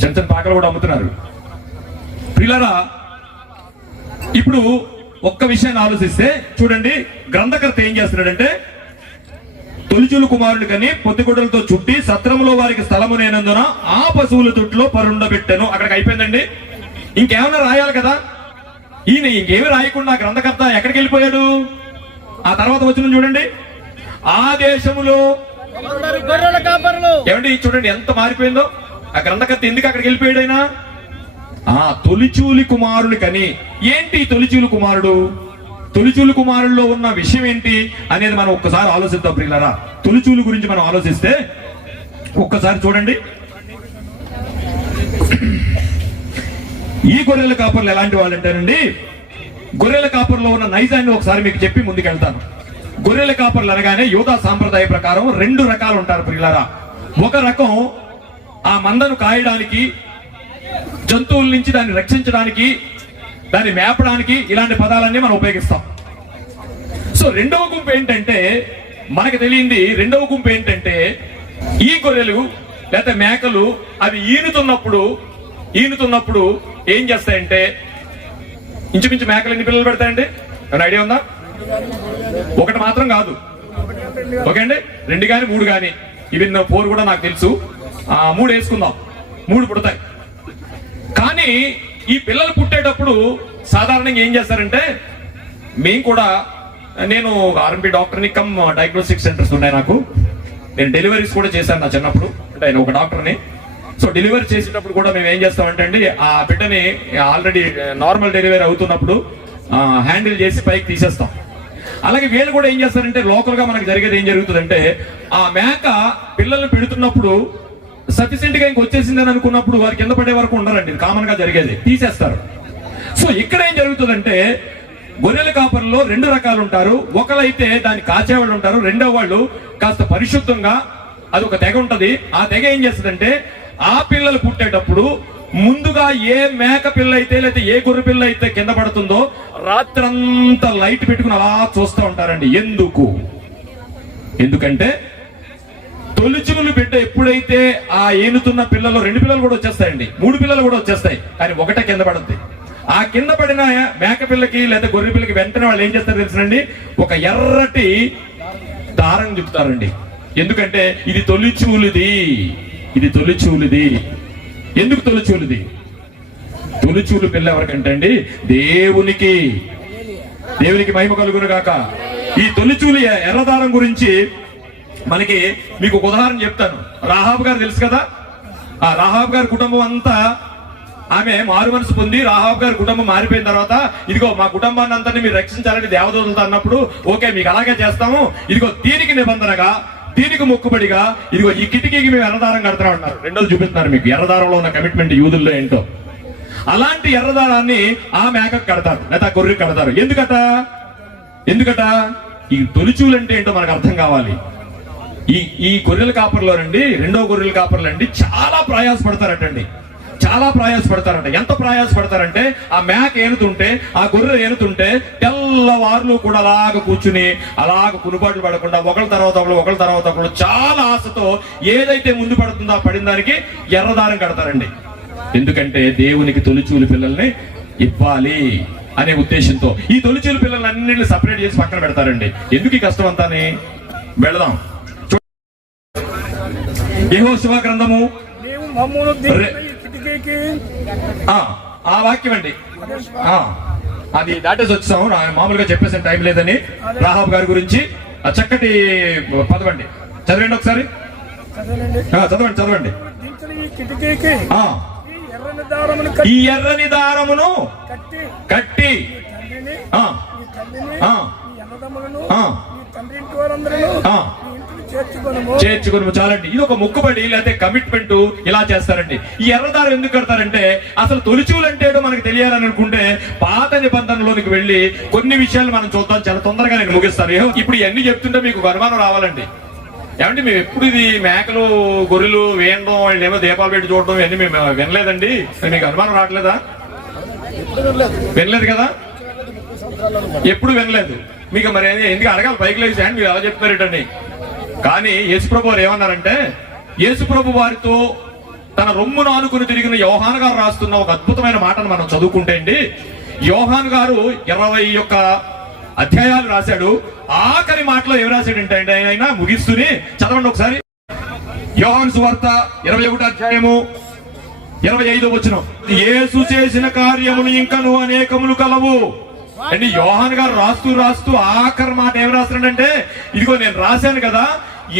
చిన్న చిన్న పాకలు కూడా అమ్ముతున్నారు. పిల్లరా, ఇప్పుడు ఒక్క విషయాన్ని ఆలోచిస్తే చూడండి, గ్రంథకర్త ఏం చేస్తున్నాడంటే, తొలిచూలు కుమారుని కని పొత్తిగుడ్డలతో చుట్టి సత్రములో వారికి స్థలము లేనందున ఆ పశువుల తొట్టులో పరుండబెట్టాను. అక్కడికి అయిపోయిందండి. ఇంకేమన్నా రాయాలి కదా. ఈయన ఇంకేమి రాయకుండా గ్రంథకర్త ఎక్కడికి వెళ్ళిపోయాడు? ఆ తర్వాత వచనం చూడండి, ఆ దేశములో. ఏమండి, చూడండి ఎంత మారిపోయిందో. ఆ గ్రంథకర్త ఎందుకు అక్కడికి వెళ్ళిపోయాడు? ఆయన తొలిచూలి కుమారుని కని. ఏంటి తొలిచూలు కుమారుడు? తొలిచూలు కుమారుల్లో ఉన్న విషయం ఏంటి అనేది మనం ఒక్కసారి ఆలోచిద్దాం. ప్రియులారా, తొలిచూలు గురించి మనం ఆలోచిస్తే ఒక్కసారి చూడండి. ఈ గొర్రెల కాపర్లు ఎలాంటి వాళ్ళు అంటేనండి, గొర్రెల కాపర్లో ఉన్న నైజాన్ని ఒకసారి మీకు చెప్పి ముందుకెళ్తాను. గొర్రెల కాపర్లు అనగానే యూదా సాంప్రదాయ ప్రకారం 2 రకాలు ఉంటారు ప్రియులారా. ఒక రకం ఆ మందను కాయడానికి, జంతువుల నుంచి దాన్ని రక్షించడానికి, దాన్ని మేపడానికి, ఇలాంటి పదాలన్నీ మనం ఉపయోగిస్తాం. సో రెండవ గుంపు ఏంటంటే, మనకు తెలియంది రెండవ గుంపు ఏంటంటే, ఈ గొర్రెలు లేకపోతే మేకలు అవి ఈనుతున్నప్పుడు ఏం చేస్తాయంటే, ఇంచుమించు మేకలు ఎన్ని పిల్లలు పెడతాయండి? ఏమైనా ఐడియా ఉందా? ఒకటి మాత్రం కాదు, ఓకే అండి, 2 కానీ 3 కానీ, ఈవెన్ 4 కూడా నాకు తెలుసు. 3 వేసుకుందాం, 3 పుడతాయి. కానీ ఈ పిల్లలు పుట్టేటప్పుడు సాధారణంగా ఏం చేస్తారంటే, మేము కూడా, నేను ఆర్ఎంపీ డాక్టర్ని కమ్ డయాగ్నోస్టిక్ సెంటర్స్ ఉన్నాయి నాకు. నేను డెలివరీస్ కూడా చేశాను నా చిన్నప్పుడు, అంటే ఆయన ఒక డాక్టర్ని. సో డెలివరీ చేసేటప్పుడు కూడా మేము ఏం చేస్తామంటే అండి, ఆ బిడ్డని ఆల్రెడీ నార్మల్ డెలివరీ అవుతున్నప్పుడు హ్యాండిల్ చేసి పైకి తీసేస్తాం. అలాగే వీళ్ళు కూడా ఏం చేస్తారంటే, లోకల్ గా మనకు జరిగేది ఏం జరుగుతుందంటే, ఆ మేక పిల్లల్ని పెడుతున్నప్పుడు సఫిషియెంట్ గా ఇంకొచ్చేసిందని అనుకున్నప్పుడు వారి కింద పడే వరకు ఉండరండి, కామన్ గా జరిగేది, తీసేస్తారు. సో ఇక్కడ ఏం జరుగుతుందంటే, గొర్రెల కాపర్లో 2 రకాలు ఉంటారు. ఒకళ్ళైతే దాన్ని కాచేవాళ్ళు ఉంటారు, రెండో వాళ్ళు కాస్త పరిశుద్ధంగా, అది ఒక తెగ ఉంటది. ఆ తెగ ఏం చేస్తుందంటే, ఆ పిల్లలు పుట్టేటప్పుడు ముందుగా ఏ మేక పిల్ల అయితే లేకపోతే ఏ గొర్రె పిల్ల అయితే కింద పడుతుందో రాత్రంతా లైట్ పెట్టుకుని అలా చూస్తూ ఉంటారండి. ఎందుకంటే తొలిచులు బిడ్డ ఎప్పుడైతే ఆ ఏనుతున్న పిల్లలు 2 పిల్లలు కూడా వచ్చేస్తాయండి, 3 పిల్లలు కూడా వచ్చేస్తాయి, కానీ ఒకటే కింద పడుతుంది. ఆ కింద పడిన మేక పిల్లకి లేదా గొర్రె పిల్లకి వెంటనే వాళ్ళు ఏం చేస్తారు తెలుసునండి, ఒక ఎర్రటి దారం చుపుతారండి. ఎందుకంటే ఇది తొలిచూలుది. ఎందుకు తొలిచూలుది? తొలిచూలు పిల్ల ఎవరికంటే అండి, దేవునికి మహిమ కలుగును గాక. ఈ తొలిచూలు ఎర్రదారం గురించి మీకు ఒక ఉదాహరణ చెప్తాను. రాహాబు గారు తెలుసు కదా, ఆ రాహాబు గారి కుటుంబం అంతా, ఆమె మారు మనసు పొంది రాహాబు గారి కుటుంబం మారిపోయిన తర్వాత, ఇదిగో మా కుటుంబాన్ని అంతా మీరు రక్షించాలని దేవదూతలతో అన్నప్పుడు, ఓకే మీకు అలాగే చేస్తాము, ఇదిగో దీనికి నిబంధనగా, దీనికి మొక్కుబడిగా, ఇదిగో ఈ కిటికీకి మేము ఎర్రదారం కడతాం అన్నారు. రెండోది చూపిస్తున్నారు మీకు ఎర్రదారంలో ఉన్న కమిట్మెంట్ యూదుల్లో ఏంటో. అలాంటి ఎర్రదారాన్ని ఆ మేకకు కడతారు లేదా గొర్రెకి కడతారు. ఎందుకట ఈ తొలిచూలు అంటే ఏంటో మనకు అర్థం కావాలి. ఈ గొర్రెల కాపర్లోనండి, రెండో గొర్రెల కాపర్లండి చాలా ప్రయాసపడతారటండి. ఎంత ప్రయాసపడతారంటే, ఆ మేక ఏనుతుంటే, ఆ గొర్రె ఏనుతుంటే తెల్లవారులు కూడా అలాగ కూర్చుని అలాగ కునుబాట్లు పడకుండా ఒకళ్ళ తర్వాత ఒకళ్ళు చాలా ఆశతో ఏదైతే ముందు పడుతుందో ఆ పడిన దానికి ఎర్రదారం కడతారండి. ఎందుకంటే దేవునికి తొలిచూలు పిల్లల్ని ఇవ్వాలి అనే ఉద్దేశంతో ఈ తొలిచూలు పిల్లల్ని అన్నింటిని సపరేట్ చేసి పక్కన పెడతారండి. ఎందుకు ఈ కష్టం అంతానే? వెళదాం. యెహోషువ గ్రంథము ఆ వాక్యం అండి, అది దాటేసి వచ్చాము, మామూలుగా చెప్పేసిన టైం లేదని. రాహాబ్ గారి గురించి చక్కటి పదవండి, చదవండి ఒకసారి, చదవండి. ఈ ఎర్రని దారమును కట్టి చేర్చుకుని చాలండి. ఇది ఒక మొక్కుబడి లేకపోతే కమిట్మెంట్. ఇలా చేస్తారండి. ఈ ఎర్రదారం ఎందుకు కడతారంటే, అసలు తొలిచూలు అంటే మనకు తెలియాలని అనుకుంటే పాత నిబంధనలోనికి వెళ్ళి కొన్ని విషయాలు మనం చూద్దాం. చాలా తొందరగా నేను ముగిస్తాను. ఇప్పుడు ఇవన్నీ చెప్తుంటే మీకు అనుమానం రావాలండి. ఏమంటే మేము ఎప్పుడు ఇది మేకలు గొర్రెలు వేయడం, వాళ్ళు ఏమో దీపాలు పెట్టి చూడడం ఇవన్నీ మేము వినలేదండి. మీకు అనుమానం రావట్లేదా? వినలేదు కదా, ఎప్పుడు వినలేదు. మీకు మరి ఎందుకు అడగాలి? పైకి లేచి మీరు ఎలా చెప్తారేటండి. కానీ యేసుప్రభు వారు ఏమన్నారంటే, యేసుప్రభు వారితో తన రొమ్మును ఆనుకుని తిరిగిన యోహాను గారు రాస్తున్న ఒక అద్భుతమైన మాటను మనం చదువుకుంటే అండి, యోహాను గారు 21 అధ్యాయాలు రాశాడు. ఆఖరి మాటలో ఏం రాశాడంటే అండి, ఆయన ముగిస్తూనే చదవండి ఒకసారి. యోహాను సువార్త 21 అధ్యాయము 25వ వచనం. యేసు చేసిన కార్యములు ఇంకను అనేకములు కలవు అండి. యోహాను గారు రాస్తూ ఆఖరి మాట ఏం రాస్తాడంటే, ఇదిగో నేను రాశాను కదా,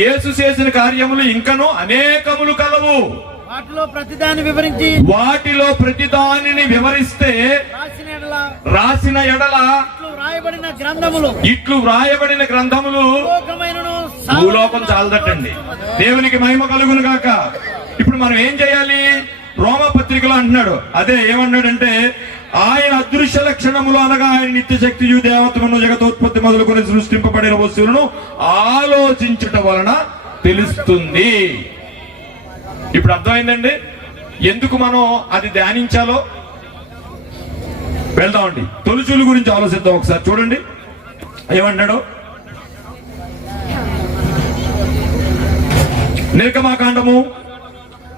యేసు చేసిన కార్యములు ఇంకను అనేకములు కలవు, వాటిలో ప్రతిదానిని వివరిస్తే రాసిన ఎడల ఇట్లు వ్రాయబడిన గ్రంథములు భూలోకం చాలదటండి. దేవునికి మహిమ కలుగును గాక. ఇప్పుడు మనం ఏం చేయాలి? రోమ పత్రికలో అంటున్నాడు, అదే ఏమన్నాడంటే, ఆయన అదృశ్య లక్షణములు అనగా ఆయన నిత్య శక్తియు దేవత్వమును జగతోత్పత్తి మొదలుకొని సృష్టింపబడిన వస్తువులను ఆలోచించుట వలన తెలుస్తుంది. ఇప్పుడు అర్థమైందండి ఎందుకు మనం అది ధ్యానించాలో. వెళ్దామండి, తొలిచూలు గురించి ఆలోచిద్దాం ఒకసారి. చూడండి ఏమన్నాడు? నిర్గమాకాండము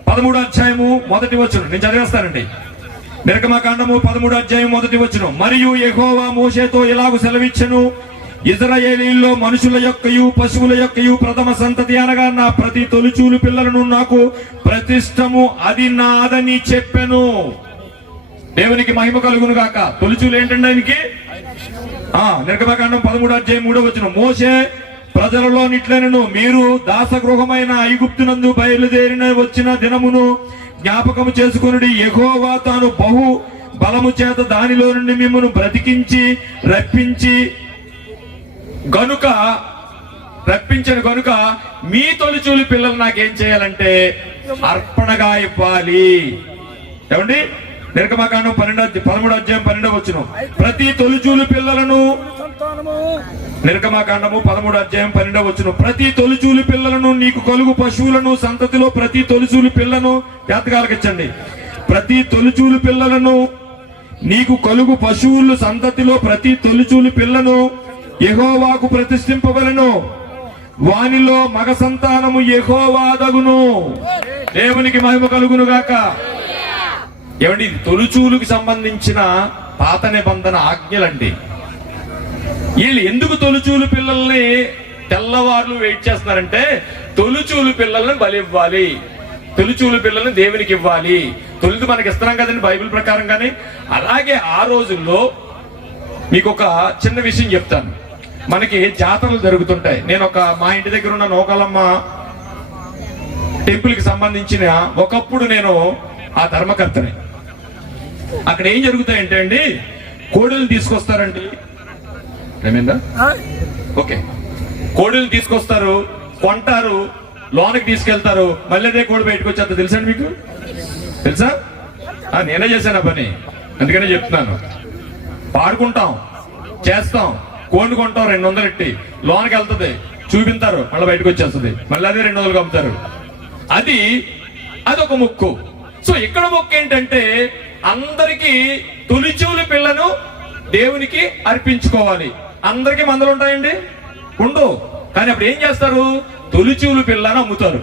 13వ అధ్యాయము 1వ వచనం నేను చదివేస్తానండి. నిర్గమాకాండము 13వ అధ్యాయం 1వ వచనం. మరియు యెహోవా మోషేతో ఇలాగు సెలవిచ్చెను, ఇశ్రాయేలీయుల్లో మనుషుల యొక్కయు పశువుల యొక్కయు ప్రథమ సంతతి అనగా నా ప్రతి తొలిచూలు పిల్లలను నాకు ప్రతిష్టము, అది నాదని చెప్పెను. దేవునికి మహిమ కలుగును గాక. తొలిచూలు ఏంటండి ఆయనకి? నిర్గమకాండం 13వ అధ్యాయం 3వ వచనం. మోషే ప్రజలలో నిట్లనెను, మీరు దాసగృహమైన ఐగుప్తునందు బయలుదేరిన వచ్చిన దినమును జ్ఞాపకము చేసుకొనుడి. యెహోవా తాను బహు బలము చేత దానిలో నుండి మిమ్మల్ని బ్రతికించి రప్పించను గనుక మీ తొలిచూలి పిల్లలు నాకేం చేయాలంటే అర్పణగా ఇవ్వాలి. ఏమండి? నిర్గమకాండం 13వ అధ్యాయం 12వ వచనం. ప్రతి తొలిచూలు పిల్లలను, నిర్గమకాండము 13వ అధ్యాయం 12వ వచనం. ప్రతి తొలిచూలు పిల్లలను నీకు కలుగు పశువులను సంతతిలో ప్రతి తొలిచూలు పిల్లను జాతకాలకిచ్చండి. ప్రతి తొలిచూలు పిల్లలను నీకు కలుగు పశువులు సంతతిలో ప్రతి తొలిచూలు పిల్లను యెహోవాకు ప్రతిష్ఠింపవలెను. వానిలో మగ సంతానము యెహోవాదగును. దేవునికి మహిమ కలుగును గాక. ఏమండి? తొలిచూలుకి సంబంధించిన పాత నిబంధన ఆజ్ఞలండి. వీళ్ళు ఎందుకు తొలిచూలు పిల్లల్ని తెల్లవార్లు వెయిట్ చేస్తున్నారంటే, తొలిచూలు పిల్లల్ని బలి ఇవ్వాలి, తొలిచూలు పిల్లల్ని దేవునికి ఇవ్వాలి. తొలిది మనకి ఇస్తున్నాం కదండి బైబిల్ ప్రకారం. కానీ అలాగే ఆ రోజుల్లో మీకు ఒక చిన్న విషయం చెప్తాను. మనకి జాతరలు జరుగుతుంటాయి. నేను మా ఇంటి దగ్గర ఉన్న నోకలమ్మ టెంపుల్ కి సంబంధించిన ఒకప్పుడు నేను ఆ ధర్మకర్తని. అక్కడ ఏం జరుగుతాయంటే అండి, కోడెలు తీసుకొస్తారండి. ఏమైందా? ఓకే, కోడెలు తీసుకొస్తారు, కొంటారు, లోనకి తీసుకెళ్తారు, మళ్ళీ అదే కోడి బయటకు వచ్చేస్తా. తెలుసా మీకు? తెలుసా? నేనే చేశాను ఆ పని, అందుకనే చెప్తున్నాను. పాడుకుంటాం, చేస్తాం, కోడిని కొంటాం 200 ఎట్టి, లోనకి వెళ్తుంది, చూపింతారు, మళ్ళీ బయటకు వచ్చేస్తుంది, మళ్ళీ అదే 200 అమ్ముతారు. అదొక మొక్కు. సో ఇక్కడ మొక్కు ఏంటంటే, అందరికి తొలిచూలు పిల్లను దేవునికి అర్పించుకోవాలి. అందరికి మందలు ఉంటాయండి? ఉండవు. కానీ అప్పుడు ఏం చేస్తారు? తొలిచూలు పిల్లను అమ్ముతారు.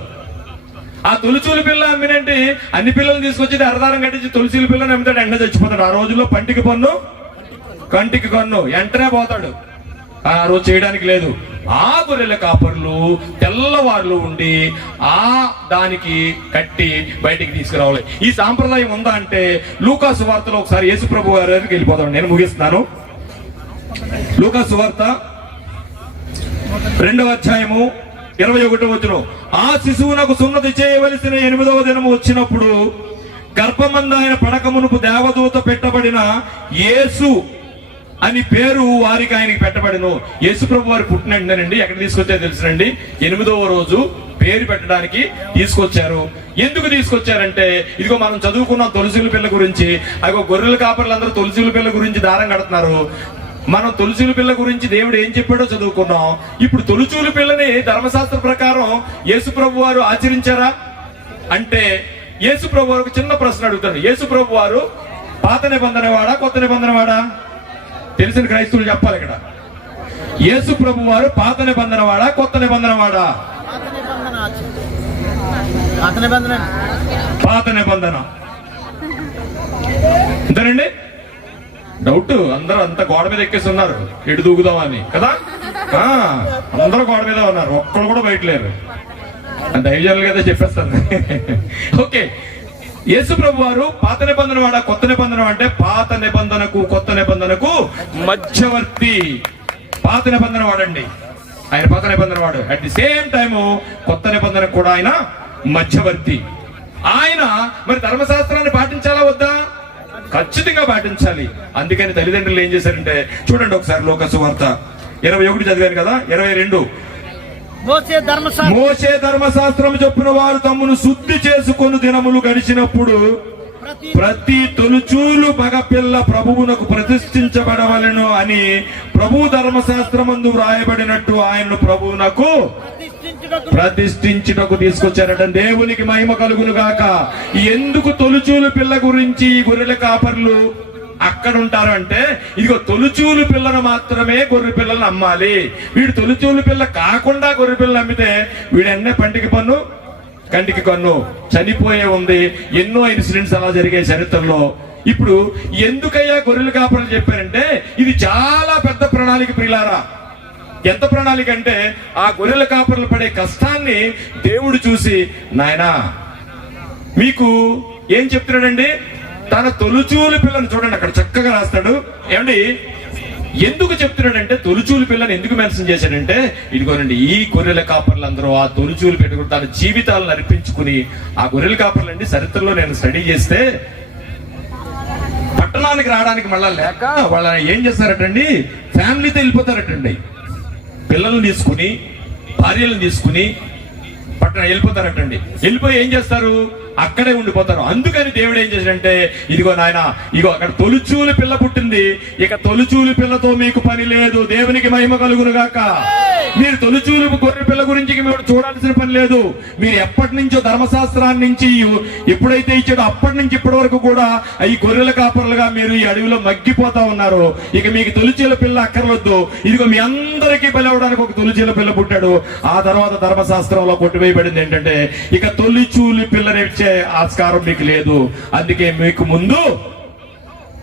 ఆ తొలిచూలు పిల్ల అమ్మినంటే అన్ని పిల్లలు తీసుకొచ్చి అరదారం కట్టించి తొలిచూలు పిల్లని అమ్ముతాడు, ఎండ చచ్చిపోతాడు. ఆ రోజుల్లో పంటికి పన్ను కంటికి కన్ను, వెంటనే పోతాడు. ఆ రోజు చేయడానికి లేదు. ఆ గొర్రెల కాపర్లు తెల్లవార్లు ఉండి దానికి కట్టి బయటికి తీసుకురావాలి. ఈ సాంప్రదాయం ఉందా అంటే లూకా సువార్తలో ఒకసారి యేసు ప్రభు గారి దగ్గరికి వెళ్ళిపోతాం. నేను ముగిస్తున్నాను. లూకా సువార్త 2వ అధ్యాయము 21వ వచనం. ఆ శిశువునకు సున్నతి చేయవలసిన 8వ దినము వచ్చినప్పుడు గర్భమందాయన పడకమునుపు దేవదూత పెట్టబడిన యేసు అని పేరు వారికి ఆయనకి పెట్టబడిను. యేసు ప్రభు వారు పుట్టినండి ఎక్కడ తీసుకొచ్చారో తెలుసునండి, 8వ రోజు పేరు పెట్టడానికి తీసుకొచ్చారు. ఎందుకు తీసుకొచ్చారంటే, ఇదిగో మనం చదువుకున్నాం తొలిచూలు పిల్ల గురించి. అదిగో గొర్రెల కాపర్లందరూ తొలిచూలు పిల్ల గురించి దారం కడుతున్నారు. మనం తొలిచూలు పిల్ల గురించి దేవుడు ఏం చెప్పాడో చదువుకున్నాం. ఇప్పుడు తొలిచూలు పిల్లని ధర్మశాస్త్ర ప్రకారం యేసు ప్రభు వారు ఆచరించారా అంటే, యేసు ప్రభు వారు చిన్న ప్రశ్న అడుగుతాడు. యేసు ప్రభు వారు పాత నిబంధన వాడా కొత్త నిబంధన వాడా? తెలిసిన క్రైస్తవులు చెప్పాలి ఇక్కడ. యేసు ప్రభు వారు పాత నిబంధన వాడా కొత్త నిబంధన వాడా? పాత నిబంధన. అంతేనండి. డౌట్ అందరూ అంత గోడ మీద ఎక్కేసి ఉన్నారు, ఎటు దూకుదామని కదా. అందరూ గోడ మీద ఉన్నారు, ఒక్కడు కూడా బయట లేరు. దైవజనులు కదా చెప్పేస్తాను. ఓకే, యేసు ప్రభు వారు పాత నిబంధన వాడా కొత్త నిబంధన అంటే, పాత నిబంధనకు కొత్త నిబంధనకు మధ్యవర్తి. పాత నిబంధన వాడండి ఆయన, పాత నిబంధన వాడు. అట్ ది సేమ్ టైము కొత్త నిబంధన కూడా ఆయన మధ్యవర్తి. ఆయన మరి ధర్మశాస్త్రాన్ని పాటించాలా వద్దా? ఖచ్చితంగా పాటించాలి. అందుకని తల్లిదండ్రులు ఏం చేశారంటే, చూడండి ఒకసారి లూకా సువార్త 21 చదివాను కదా, 22. మోషే ధర్మశాస్త్రం చొప్పున వారు తమ్మును శుద్ధి చేసుకొని దినములు గడిచినప్పుడు ప్రతి తొలిచూలు మగపిల్ల ప్రభువునకు ప్రతిష్ఠించబడవలెను అని ప్రభు ధర్మశాస్త్రమందు వ్రాయబడినట్టు ఆయనను ప్రభువునకు ప్రతిష్ఠించుటకు తీసుకొచ్చారట. దేవునికి మహిమ కలుగును గాక. ఎందుకు తొలిచూలు పిల్ల గురించి ఈ గొర్రెల కాపర్లు అక్కడ ఉంటారు అంటే, ఇదిగో తొలిచూలు పిల్లను మాత్రమే గొర్రె పిల్లలను అమ్మాలి. వీడు తొలిచూలు పిల్ల కాకుండా గొర్రె పిల్లలు అమ్మితే వీడు ఎన్నే పంటికి పన్ను కంటికి కన్ను చనిపోయే ఉంది. ఎన్నో ఇన్సిడెంట్స్ అలా జరిగే చరిత్రలో. ఇప్పుడు ఎందుకయ్యా గొర్రెల కాపరులు చెప్పారంటే, ఇది చాలా పెద్ద ప్రణాళిక ప్రియులారా. ఎంత ప్రణాళిక అంటే, ఆ గొర్రెల కాపరులు పడే కష్టాన్ని దేవుడు చూసి, నాయనా మీకు ఏం చెప్తున్నాడండి, తన తొలిచూలు పిల్లని చూడండి, అక్కడ చక్కగా రాస్తాడు. ఏమండి ఎందుకు చెప్తున్నాడంటే, తొలిచూలు పిల్లని ఎందుకు మెన్షన్ చేశాడంటే, ఇదిగోనండి ఈ గొర్రెల కాపర్లు అందరూ ఆ తొలిచూలు పెట్టుకుని తన జీవితాలను అర్పించుకుని, ఆ గొర్రెల కాపర్లు అండి చరిత్రలో నేను స్టడీ చేస్తే పట్టణానికి రావడానికి మళ్ళా లేక వాళ్ళని ఏం చేస్తారటండి, ఫ్యామిలీతో వెళ్ళిపోతారటండి. పిల్లల్ని తీసుకుని భార్యలను తీసుకుని పట్టణం వెళ్ళిపోతారటండి. వెళ్ళిపోయి ఏం చేస్తారు, అక్కడే ఉండిపోతారు. అందుకని దేవుడు ఏం చేశాడంటే, ఇదిగో నాయన, ఇగో అక్కడ తొలిచూలు పిల్ల పుట్టింది, ఇక తొలిచూలు పిల్లతో మీకు పని లేదు, దేవునికి మహిమ కలుగును గాక. మీరు తొలిచూలు గొర్రె పిల్ల గురించి మీరు చూడాల్సిన పని లేదు. మీరు ఎప్పటి నుంచో ధర్మశాస్త్రాన్ని నుంచి ఎప్పుడైతే ఇచ్చాడో అప్పటి నుంచి ఇప్పటి వరకు కూడా ఈ గొర్రెల కాపరులుగా మీరు ఈ అడవిలో మగ్గిపోతా ఉన్నారు. ఇక మీకు తొలిచూల పిల్ల అక్కర్వద్దు. ఇదిగో మీ అందరికీ బలవడానికి ఒక తొలిచూల పిల్ల పుట్టాడు. ఆ తర్వాత ధర్మశాస్త్రంలో కొట్టివేయబడింది ఏంటంటే, ఇక తొలిచూలు పిల్లనిచ్చే ఆస్కారం మీకు లేదు. అందుకే మీకు ముందు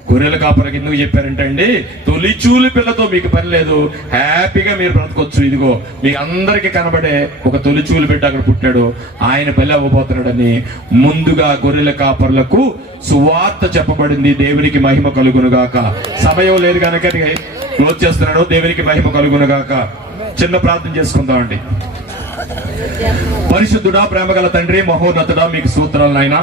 గొర్రెల కాపరికి ఎందుకు చెప్పారంటే అండి, తొలిచూలు పిల్లతో మీకు పని లేదు, హ్యాపీగా మీరు బ్రతకొచ్చు. ఇదిగో మీ అందరికి కనబడే ఒక తొలిచూలు బిడ్డ అక్కడ పుట్టాడు, ఆయన బలి అవ్వబోతున్నాడని ముందుగా గొర్రెల కాపర్లకు సువార్త చెప్పబడింది. దేవునికి మహిమ కలుగును గాక. సమయం లేదు కనుక క్లోజ్ చేస్తున్నాడు. దేవునికి మహిమ కలుగును గాక. చిన్న ప్రార్థన చేసుకుందామండి. పరిశుద్ధుడా, ప్రేమగల తండ్రి, మహోన్నతుడా, మీకు స్తోత్రాలు నాయనా.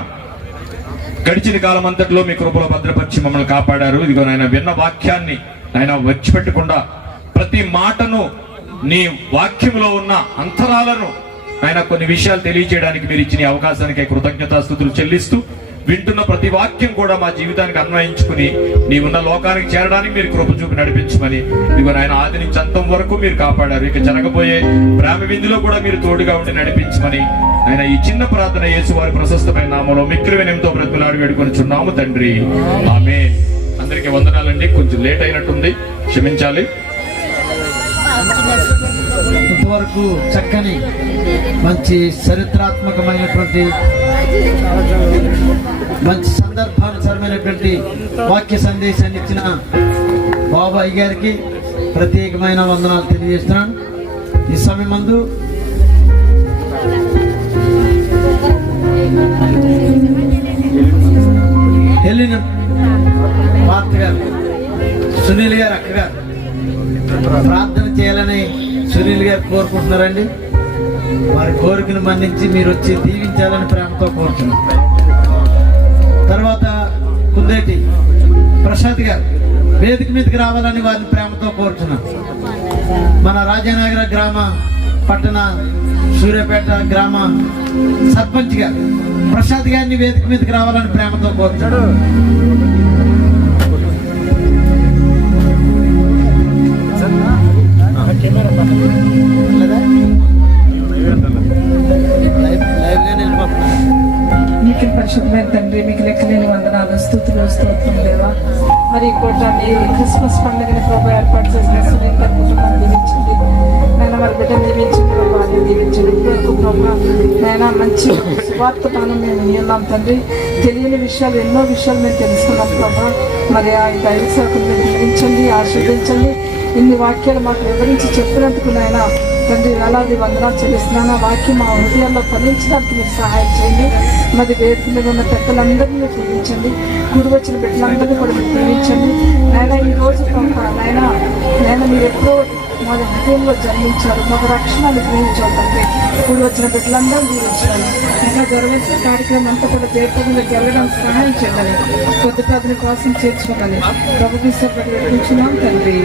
గడిచిన కాలం అంతట్లో మీ కృపలో భద్రపరిచి మమ్మల్ని కాపాడారు. ఇదిగో నాయన, విన్న వాక్యాన్ని ఆయన విడిచిపెట్టకుండా ప్రతి మాటను, నీ వాక్యంలో ఉన్న అంతరాలను ఆయన కొన్ని విషయాలు తెలియజేయడానికి మీరు ఇచ్చిన అవకాశానికి కృతజ్ఞతాస్తుతులు చెల్లిస్తూ, వింటున్న ప్రతి వాక్యం కూడా మా జీవితానికి అన్వయించుకుని నీవున్న లోకానికి చేరడానికి మీరు కృప చూపి నడిపించమని, ఇదిగో నాయన, ఆది నుంచి అంతం వరకు మీరు కాపాడారు. ఇక జరగబోయే ప్రేమ విందులో కూడా మీరు తోడుగా ఉండి నడిపించమని ఆయన ఈ చిన్న ప్రార్థన యేసు వారి ప్రశస్తమైన నామంలో మిక్కిలి వినయంతో బ్రతుకులాడి వేడుకొనిచున్నాము తండ్రి, ఆమేన్. అందరికీ వందనాలండి. కొంచెం లేట్ అయినట్టుంది, క్షమించాలి. ఇంతవరకు చక్కని మంచి చరిత్రాత్మకమైనటువంటి మంచి సందర్భానుసారమైనటువంటి వాక్య సందేశాన్ని ఇచ్చిన బాబాయ్ గారికి ప్రత్యేకమైన వందనాలు తెలియజేస్తున్నాను. ఈ సమయమందు వెళ్ళిన పాత్ర గారు, సునీల్ గారు అక్కగారు ప్రార్థన చేయాలని సునీల్ గారు కోరుకుంటున్నారండి. వారి కోరికను మన్నించి మీరు వచ్చి దీవించాలని ప్రేమతో కోరుతున్నాం. తర్వాత కుందేటి ప్రసాద్ గారు వేదిక మీదకి రావాలని వారిని ప్రేమతో కోరుతున్నాం. మన రాజానగర గ్రామ పట్టణ సూర్యాపేట గ్రామ సర్పంచ్ గారు ప్రసాద్ గారిని వేదిక మీదకి రావాలని ప్రేమతో కోరుతున్నాడు. మీకు పరిశుద్ధమైన తండ్రి, మీకు లెక్కలేని వందనాలు, స్థుతులు, స్తోత్రం దేవా. మరి కూటాన్ని క్రిస్మస్ పండుగని ప్రభు ఏర్పాటు చేసిన సునీల్ గారి కుటుంబాన్ని దీవించండి నేను, మరి బిడ్డను దీవించండి, భార్య దీవించండి. ఇప్పటివరకు ప్రభు నేను మంచి సువార్త పానం మేము విన్నాం తండ్రి. తెలియని విషయాలు, ఎన్నో విషయాలు మేము తెలుసుకున్నాం ప్రభు. మరి ఆ దైవ సేవకులు మీరు దీవించండి, ఆశీర్వదించండి. ఇన్ని వాక్యాలు మాకు వివరించి చెప్పినందుకు నాయన తండ్రి వేలాది వందనాలు చెల్లిస్తున్నాను. ఆ వాక్యం మా హృదయాల్లో ఫలించడానికి మీరు సహాయం చేయండి. మరి వేదిక మీద ఉన్న పెద్దలందరినీ మీరు దీవించండి, కూడి వచ్చిన బిడ్డలందరినీ కూడా మీరు దీవించండి. నాయన ఈ రోజు నేను మీరు ఎప్పుడో మా హృదయంలో జన్మించారు, మాకు రక్షణ అనుగ్రహించాలి తండ్రి. కూడి వచ్చిన బిడ్డలందరూ దీవించాలి. ఇంకా జరగాల్సిన కార్యక్రమం అంతా కూడా దేశంలో జరగడానికి సహాయం చేయాలి, కొద్ది ప్రార్థన కోసం చేర్చుకోవాలి. ప్రభుత్వం పెట్టుకుంటున్నాం తండ్రి.